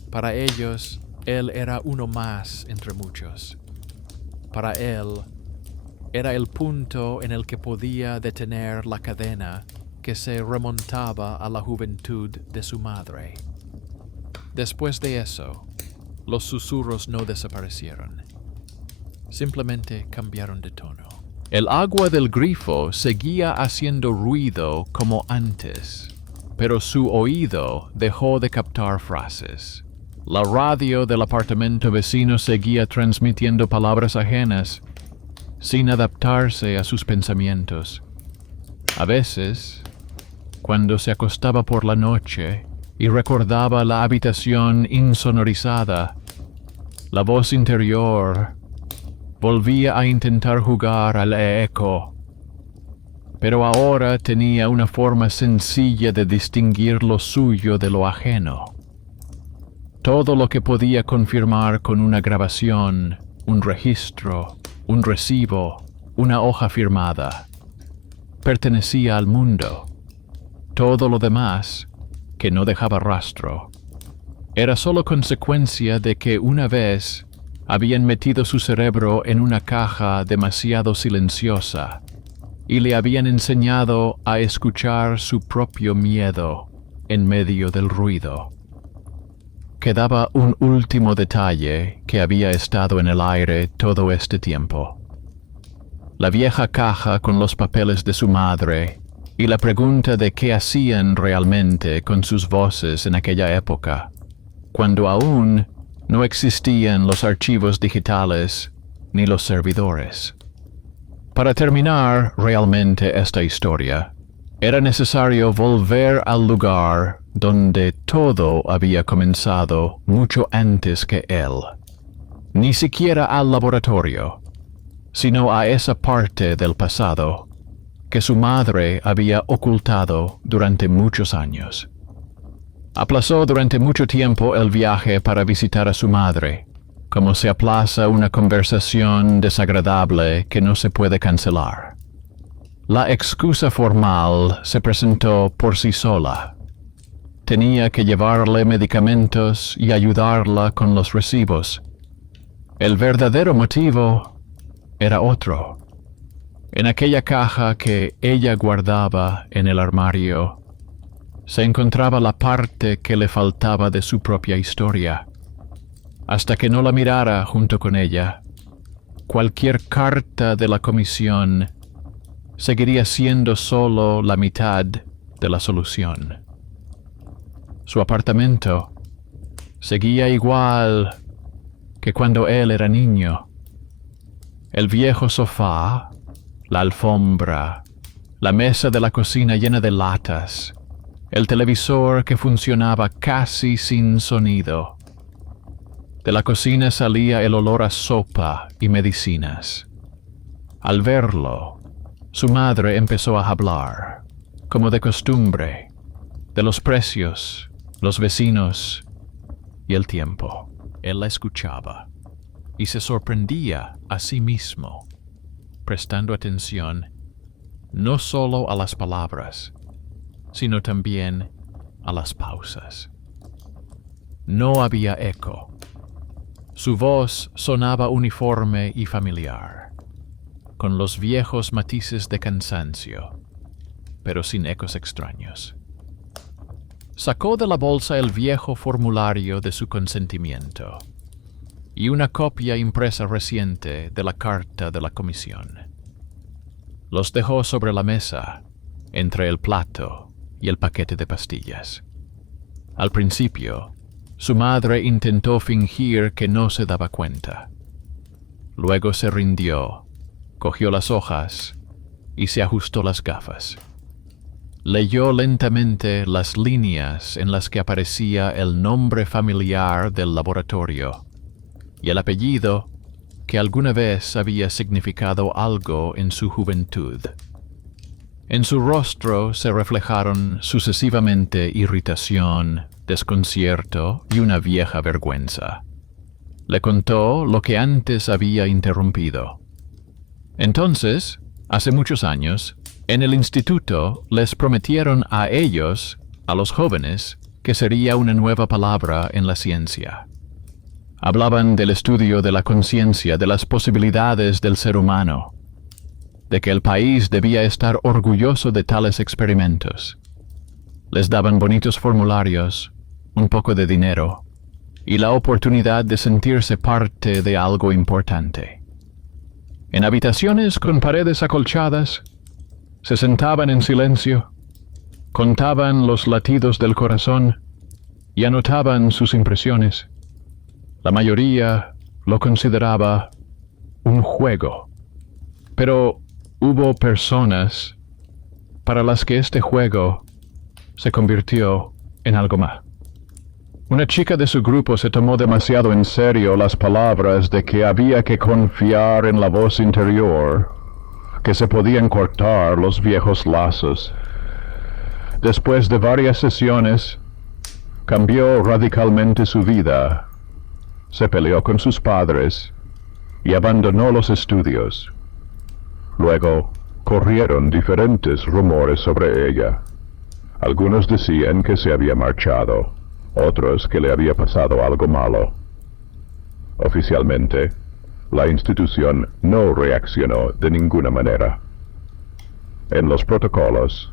Para ellos, él era uno más entre muchos. Para él, era el punto en el que podía detener la cadena que se remontaba a la juventud de su madre. Después de eso, los susurros no desaparecieron. Simplemente cambiaron de tono. El agua del grifo seguía haciendo ruido como antes, pero su oído dejó de captar frases. La radio del apartamento vecino seguía transmitiendo palabras ajenas, sin adaptarse a sus pensamientos. A veces, cuando se acostaba por la noche y recordaba la habitación insonorizada, la voz interior volvía a intentar jugar al eco, pero ahora tenía una forma sencilla de distinguir lo suyo de lo ajeno. Todo lo que podía confirmar con una grabación, un registro, un recibo, una hoja firmada, pertenecía al mundo. Todo lo demás, que no dejaba rastro, era solo consecuencia de que una vez habían metido su cerebro en una caja demasiado silenciosa y le habían enseñado a escuchar su propio miedo en medio del ruido. Quedaba un último detalle que había estado en el aire todo este tiempo. La vieja caja con los papeles de su madre y la pregunta de qué hacían realmente con sus voces en aquella época, cuando aún no existían los archivos digitales ni los servidores. Para terminar realmente esta historia, era necesario volver al lugar donde todo había comenzado mucho antes que él. Ni siquiera al laboratorio, sino a esa parte del pasado que su madre había ocultado durante muchos años. Aplazó durante mucho tiempo el viaje para visitar a su madre, como se aplaza una conversación desagradable que no se puede cancelar. La excusa formal se presentó por sí sola. Tenía que llevarle medicamentos y ayudarla con los recibos. El verdadero motivo era otro. En aquella caja que ella guardaba en el armario, se encontraba la parte que le faltaba de su propia historia. Hasta que no la mirara junto con ella, cualquier carta de la comisión seguiría siendo solo la mitad de la solución. Su apartamento seguía igual que cuando él era niño. El viejo sofá, la alfombra, la mesa de la cocina llena de latas, el televisor que funcionaba casi sin sonido. De la cocina salía el olor a sopa y medicinas. Al verlo, su madre empezó a hablar, como de costumbre, de los precios, los vecinos y el tiempo. Él la escuchaba y se sorprendía a sí mismo, prestando atención no solo a las palabras, sino también a las pausas. No había eco. Su voz sonaba uniforme y familiar, con los viejos matices de cansancio, pero sin ecos extraños. Sacó de la bolsa el viejo formulario de su consentimiento y una copia impresa reciente de la carta de la comisión. Los dejó sobre la mesa, entre el plato y el paquete de pastillas. Al principio, su madre intentó fingir que no se daba cuenta. Luego se rindió, cogió las hojas y se ajustó las gafas. Leyó lentamente las líneas en las que aparecía el nombre familiar del laboratorio y el apellido que alguna vez había significado algo en su juventud. En su rostro se reflejaron sucesivamente irritación, desconcierto y una vieja vergüenza. Le contó lo que antes había interrumpido. Entonces, hace muchos años, en el instituto les prometieron a ellos, a los jóvenes, que sería una nueva palabra en la ciencia. Hablaban del estudio de la conciencia, de las posibilidades del ser humano, de que el país debía estar orgulloso de tales experimentos. Les daban bonitos formularios, un poco de dinero y la oportunidad de sentirse parte de algo importante. En habitaciones con paredes acolchadas, se sentaban en silencio, contaban los latidos del corazón y anotaban sus impresiones. La mayoría lo consideraba un juego, pero hubo personas para las que este juego se convirtió en algo más. Una chica de su grupo se tomó demasiado en serio las palabras de que había que confiar en la voz interior, que se podían cortar los viejos lazos. Después de varias sesiones, cambió radicalmente su vida. Se peleó con sus padres y abandonó los estudios. Luego, corrieron diferentes rumores sobre ella. Algunos decían que se había marchado, otros que le había pasado algo malo. Oficialmente, la institución no reaccionó de ninguna manera. En los protocolos,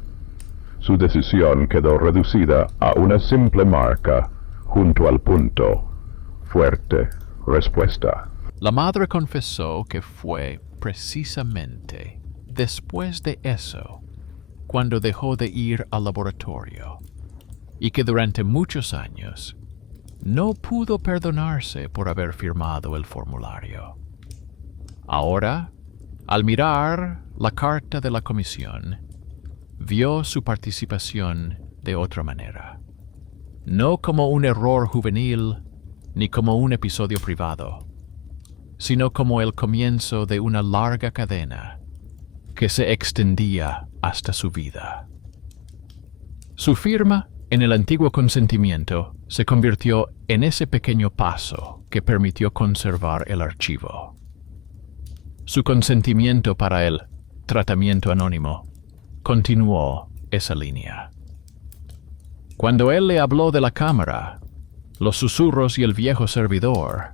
su decisión quedó reducida a una simple marca junto al punto: fuerte respuesta. La madre confesó que fue precisamente después de eso cuando dejó de ir al laboratorio y que durante muchos años no pudo perdonarse por haber firmado el formulario. Ahora, al mirar la carta de la comisión, vio su participación de otra manera, no como un error juvenil ni como un episodio privado, sino como el comienzo de una larga cadena que se extendía hasta su vida. Su firma en el antiguo consentimiento se convirtió en ese pequeño paso que permitió conservar el archivo. Su consentimiento para el tratamiento anónimo continuó esa línea. Cuando él le habló de la cámara, los susurros y el viejo servidor,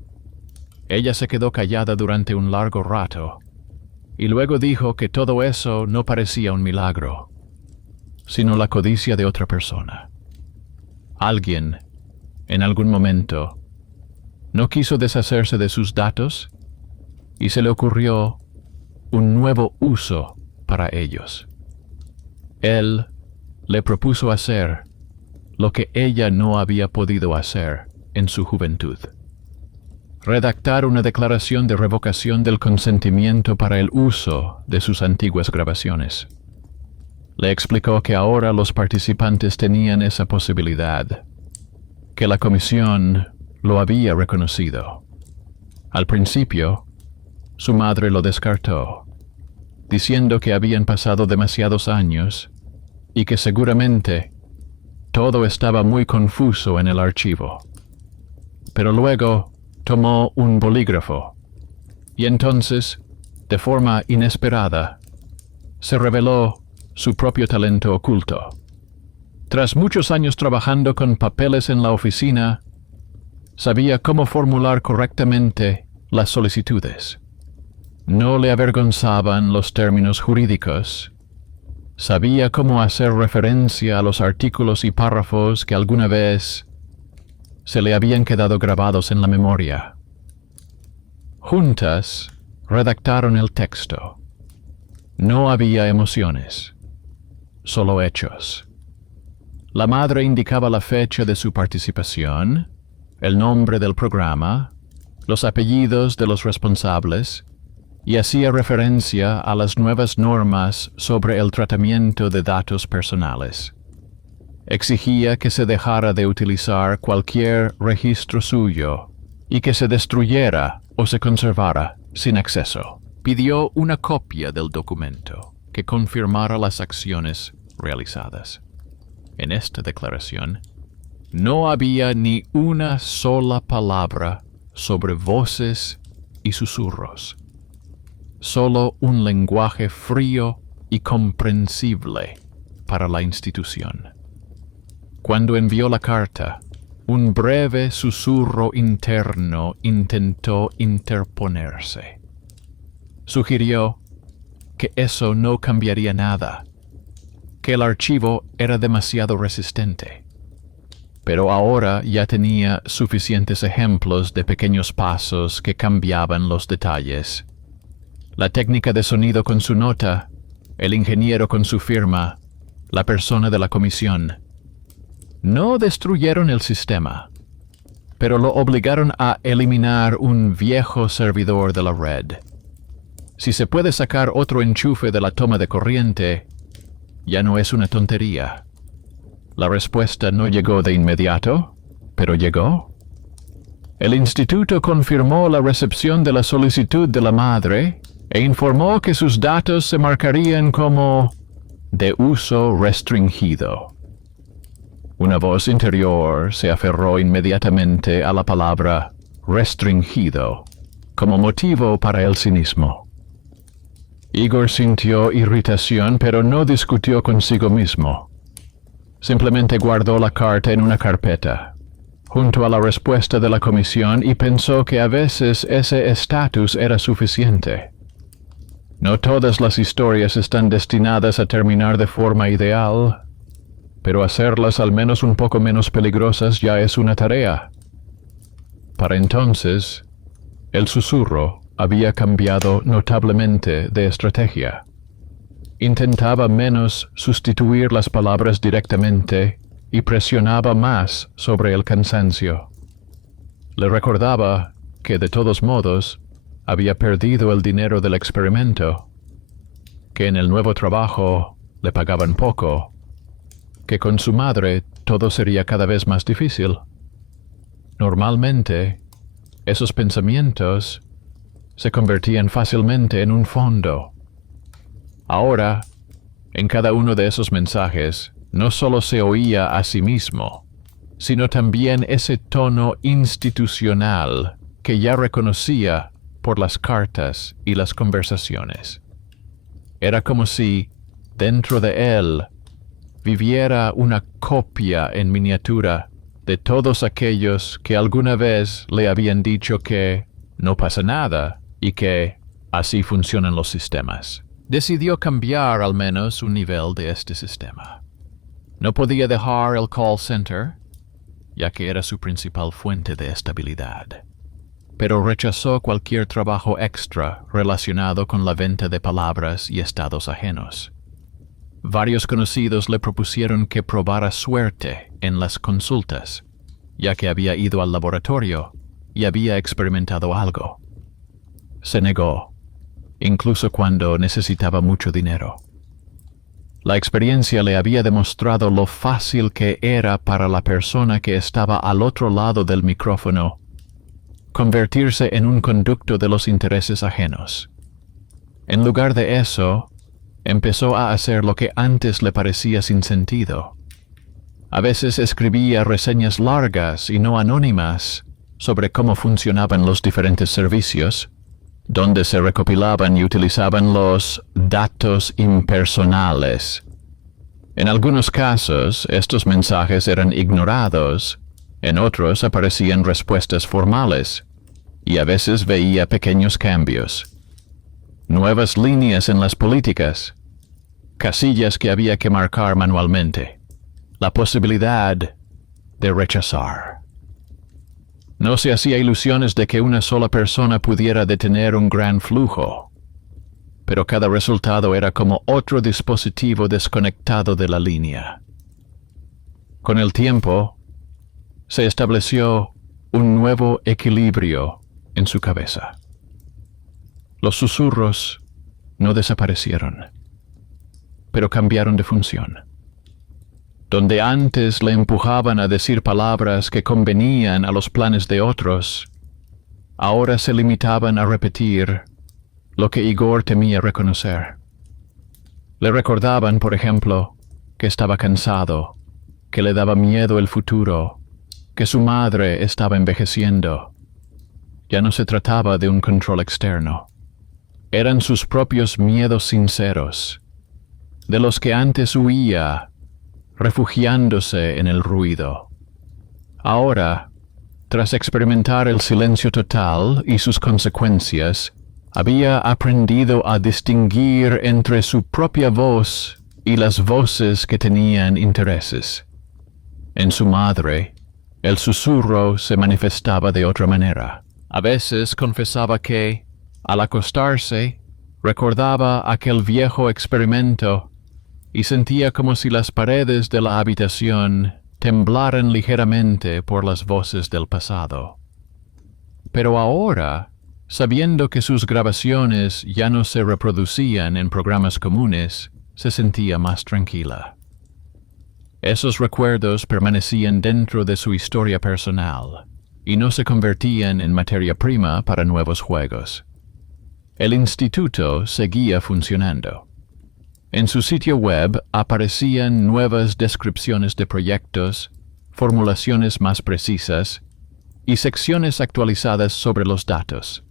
ella se quedó callada durante un largo rato y luego dijo que todo eso no parecía un milagro, sino la codicia de otra persona. Alguien, en algún momento, no quiso deshacerse de sus datos y se le ocurrió un nuevo uso para ellos. Él le propuso hacer lo que ella no había podido hacer en su juventud: redactar una declaración de revocación del consentimiento para el uso de sus antiguas grabaciones. Le explicó que ahora los participantes tenían esa posibilidad, que la comisión lo había reconocido. Al principio, su madre lo descartó, diciendo que habían pasado demasiados años y que seguramente todo estaba muy confuso en el archivo. Pero luego tomó un bolígrafo y entonces, de forma inesperada, se reveló su propio talento oculto. Tras muchos años trabajando con papeles en la oficina, sabía cómo formular correctamente las solicitudes. No le avergonzaban los términos jurídicos. Sabía cómo hacer referencia a los artículos y párrafos que alguna vez se le habían quedado grabados en la memoria. Juntas redactaron el texto. No había emociones, solo hechos. La madre indicaba la fecha de su participación, el nombre del programa, los apellidos de los responsables, y hacía referencia a las nuevas normas sobre el tratamiento de datos personales. Exigía que se dejara de utilizar cualquier registro suyo y que se destruyera o se conservara sin acceso. Pidió una copia del documento que confirmara las acciones realizadas. En esta declaración, no había ni una sola palabra sobre voces y susurros, solo un lenguaje frío y comprensible para la institución. Cuando envió la carta, un breve susurro interno intentó interponerse. Sugirió que eso no cambiaría nada, que el archivo era demasiado resistente. Pero ahora ya tenía suficientes ejemplos de pequeños pasos que cambiaban los detalles. La técnica de sonido con su nota, el ingeniero con su firma, la persona de la comisión. No destruyeron el sistema, pero lo obligaron a eliminar un viejo servidor de la red. Si se puede sacar otro enchufe de la toma de corriente, ya no es una tontería. La respuesta no llegó de inmediato, pero llegó. El instituto confirmó la recepción de la solicitud de la madre e informó que sus datos se marcarían como de uso restringido. Una voz interior se aferró inmediatamente a la palabra restringido como motivo para el cinismo. Igor sintió irritación, pero no discutió consigo mismo. Simplemente guardó la carta en una carpeta, junto a la respuesta de la comisión, y pensó que a veces ese estatus era suficiente. No todas las historias están destinadas a terminar de forma ideal, pero hacerlas al menos un poco menos peligrosas ya es una tarea. Para entonces, el susurro había cambiado notablemente de estrategia. Intentaba menos sustituir las palabras directamente y presionaba más sobre el cansancio. Le recordaba que, de todos modos, había perdido el dinero del experimento, que en el nuevo trabajo le pagaban poco, que con su madre todo sería cada vez más difícil. Normalmente, esos pensamientos se convertían fácilmente en un fondo. Ahora, en cada uno de esos mensajes, no solo se oía a sí mismo, sino también ese tono institucional que ya reconocía por las cartas y las conversaciones. Era como si, dentro de él, viviera una copia en miniatura de todos aquellos que alguna vez le habían dicho que no pasa nada y que así funcionan los sistemas. Decidió cambiar al menos un nivel de este sistema. No podía dejar el call center, ya que era su principal fuente de estabilidad, pero rechazó cualquier trabajo extra relacionado con la venta de palabras y estados ajenos. Varios conocidos le propusieron que probara suerte en las consultas, ya que había ido al laboratorio, y había experimentado algo. Se negó, incluso cuando necesitaba mucho dinero. La experiencia le había demostrado lo fácil que era para la persona que estaba al otro lado del micrófono convertirse en un conducto de los intereses ajenos. En lugar de eso, empezó a hacer lo que antes le parecía sin sentido. A veces escribía reseñas largas y no anónimas sobre cómo funcionaban los diferentes servicios, donde se recopilaban y utilizaban los datos impersonales. En algunos casos, estos mensajes eran ignorados, en otros aparecían respuestas formales, y a veces veía pequeños cambios. Nuevas líneas en las políticas, casillas que había que marcar manualmente, la posibilidad de rechazar. No se hacía ilusiones de que una sola persona pudiera detener un gran flujo, pero cada resultado era como otro dispositivo desconectado de la línea. Con el tiempo, se estableció un nuevo equilibrio en su cabeza. Los susurros no desaparecieron, pero cambiaron de función. Donde antes le empujaban a decir palabras que convenían a los planes de otros, ahora se limitaban a repetir lo que Igor temía reconocer. Le recordaban, por ejemplo, que estaba cansado, que le daba miedo el futuro, que su madre estaba envejeciendo. Ya no se trataba de un control externo. Eran sus propios miedos sinceros, de los que antes huía, refugiándose en el ruido. Ahora, tras experimentar el silencio total y sus consecuencias, había aprendido a distinguir entre su propia voz y las voces que tenían intereses. En su madre, el susurro se manifestaba de otra manera. A veces confesaba que, al acostarse, recordaba aquel viejo experimento y sentía como si las paredes de la habitación temblaran ligeramente por las voces del pasado. Pero ahora, sabiendo que sus grabaciones ya no se reproducían en programas comunes, se sentía más tranquila. Esos recuerdos permanecían dentro de su historia personal y no se convertían en materia prima para nuevos juegos. El instituto seguía funcionando. En su sitio web aparecían nuevas descripciones de proyectos, formulaciones más precisas y secciones actualizadas sobre los datos.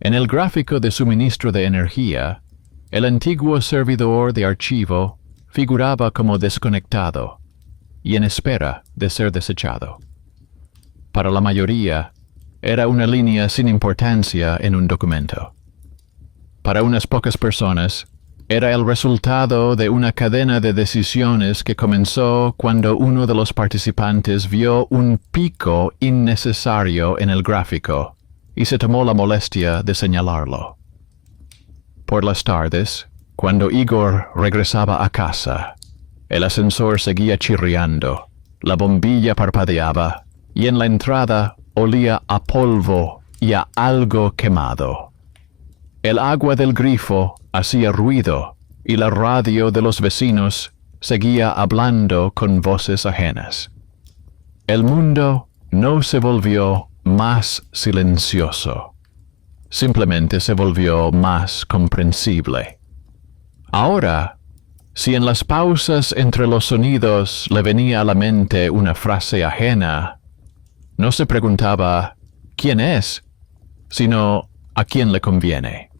En el gráfico de suministro de energía, el antiguo servidor de archivo figuraba como desconectado y en espera de ser desechado. Para la mayoría, era una línea sin importancia en un documento. Para unas pocas personas, era el resultado de una cadena de decisiones que comenzó cuando uno de los participantes vio un pico innecesario en el gráfico y se tomó la molestia de señalarlo. Por las tardes, cuando Igor regresaba a casa, el ascensor seguía chirriando, la bombilla parpadeaba y en la entrada olía a polvo y a algo quemado. El agua del grifo hacía ruido y la radio de los vecinos seguía hablando con voces ajenas. El mundo no se volvió más silencioso, simplemente se volvió más comprensible. Ahora, si en las pausas entre los sonidos le venía a la mente una frase ajena, no se preguntaba ¿quién es?, sino ¿a quién le conviene?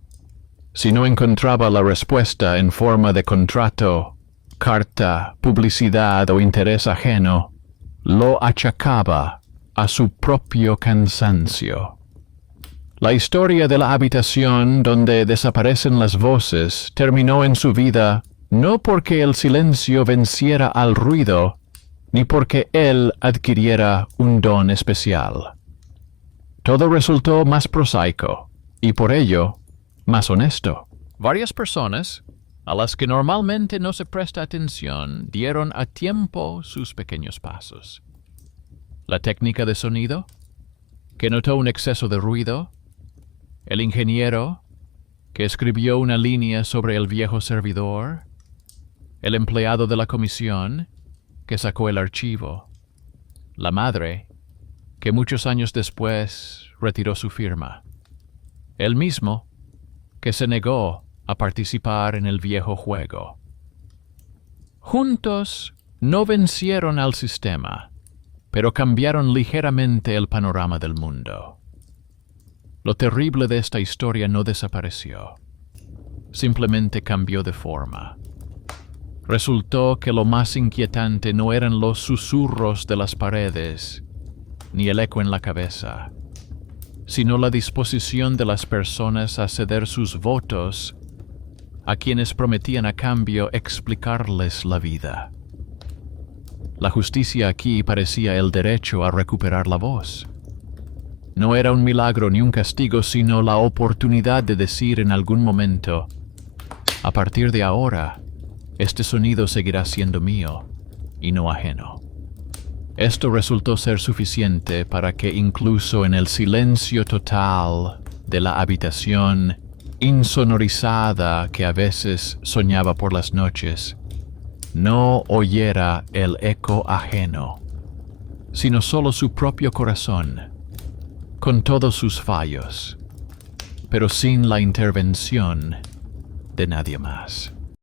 Si no encontraba la respuesta en forma de contrato, carta, publicidad o interés ajeno, lo achacaba a su propio cansancio. La historia de la habitación donde desaparecen las voces terminó en su vida no porque el silencio venciera al ruido, ni porque él adquiriera un don especial. Todo resultó más prosaico, y por ello, más honesto. Varias personas, a las que normalmente no se presta atención, dieron a tiempo sus pequeños pasos. La técnica de sonido, que notó un exceso de ruido, el ingeniero, que escribió una línea sobre el viejo servidor, el empleado de la comisión, que sacó el archivo, la madre, que muchos años después retiró su firma, él mismo, que se negó a participar en el viejo juego. Juntos no vencieron al sistema, pero cambiaron ligeramente el panorama del mundo. Lo terrible de esta historia no desapareció, simplemente cambió de forma. Resultó que lo más inquietante no eran los susurros de las paredes, ni el eco en la cabeza, sino la disposición de las personas a ceder sus votos a quienes prometían a cambio explicarles la vida. La justicia aquí parecía el derecho a recuperar la voz. No era un milagro ni un castigo, sino la oportunidad de decir en algún momento: a partir de ahora, este sonido seguirá siendo mío y no ajeno. Esto resultó ser suficiente para que incluso en el silencio total de la habitación insonorizada que a veces soñaba por las noches, no oyera el eco ajeno, sino solo su propio corazón, con todos sus fallos, pero sin la intervención de nadie más.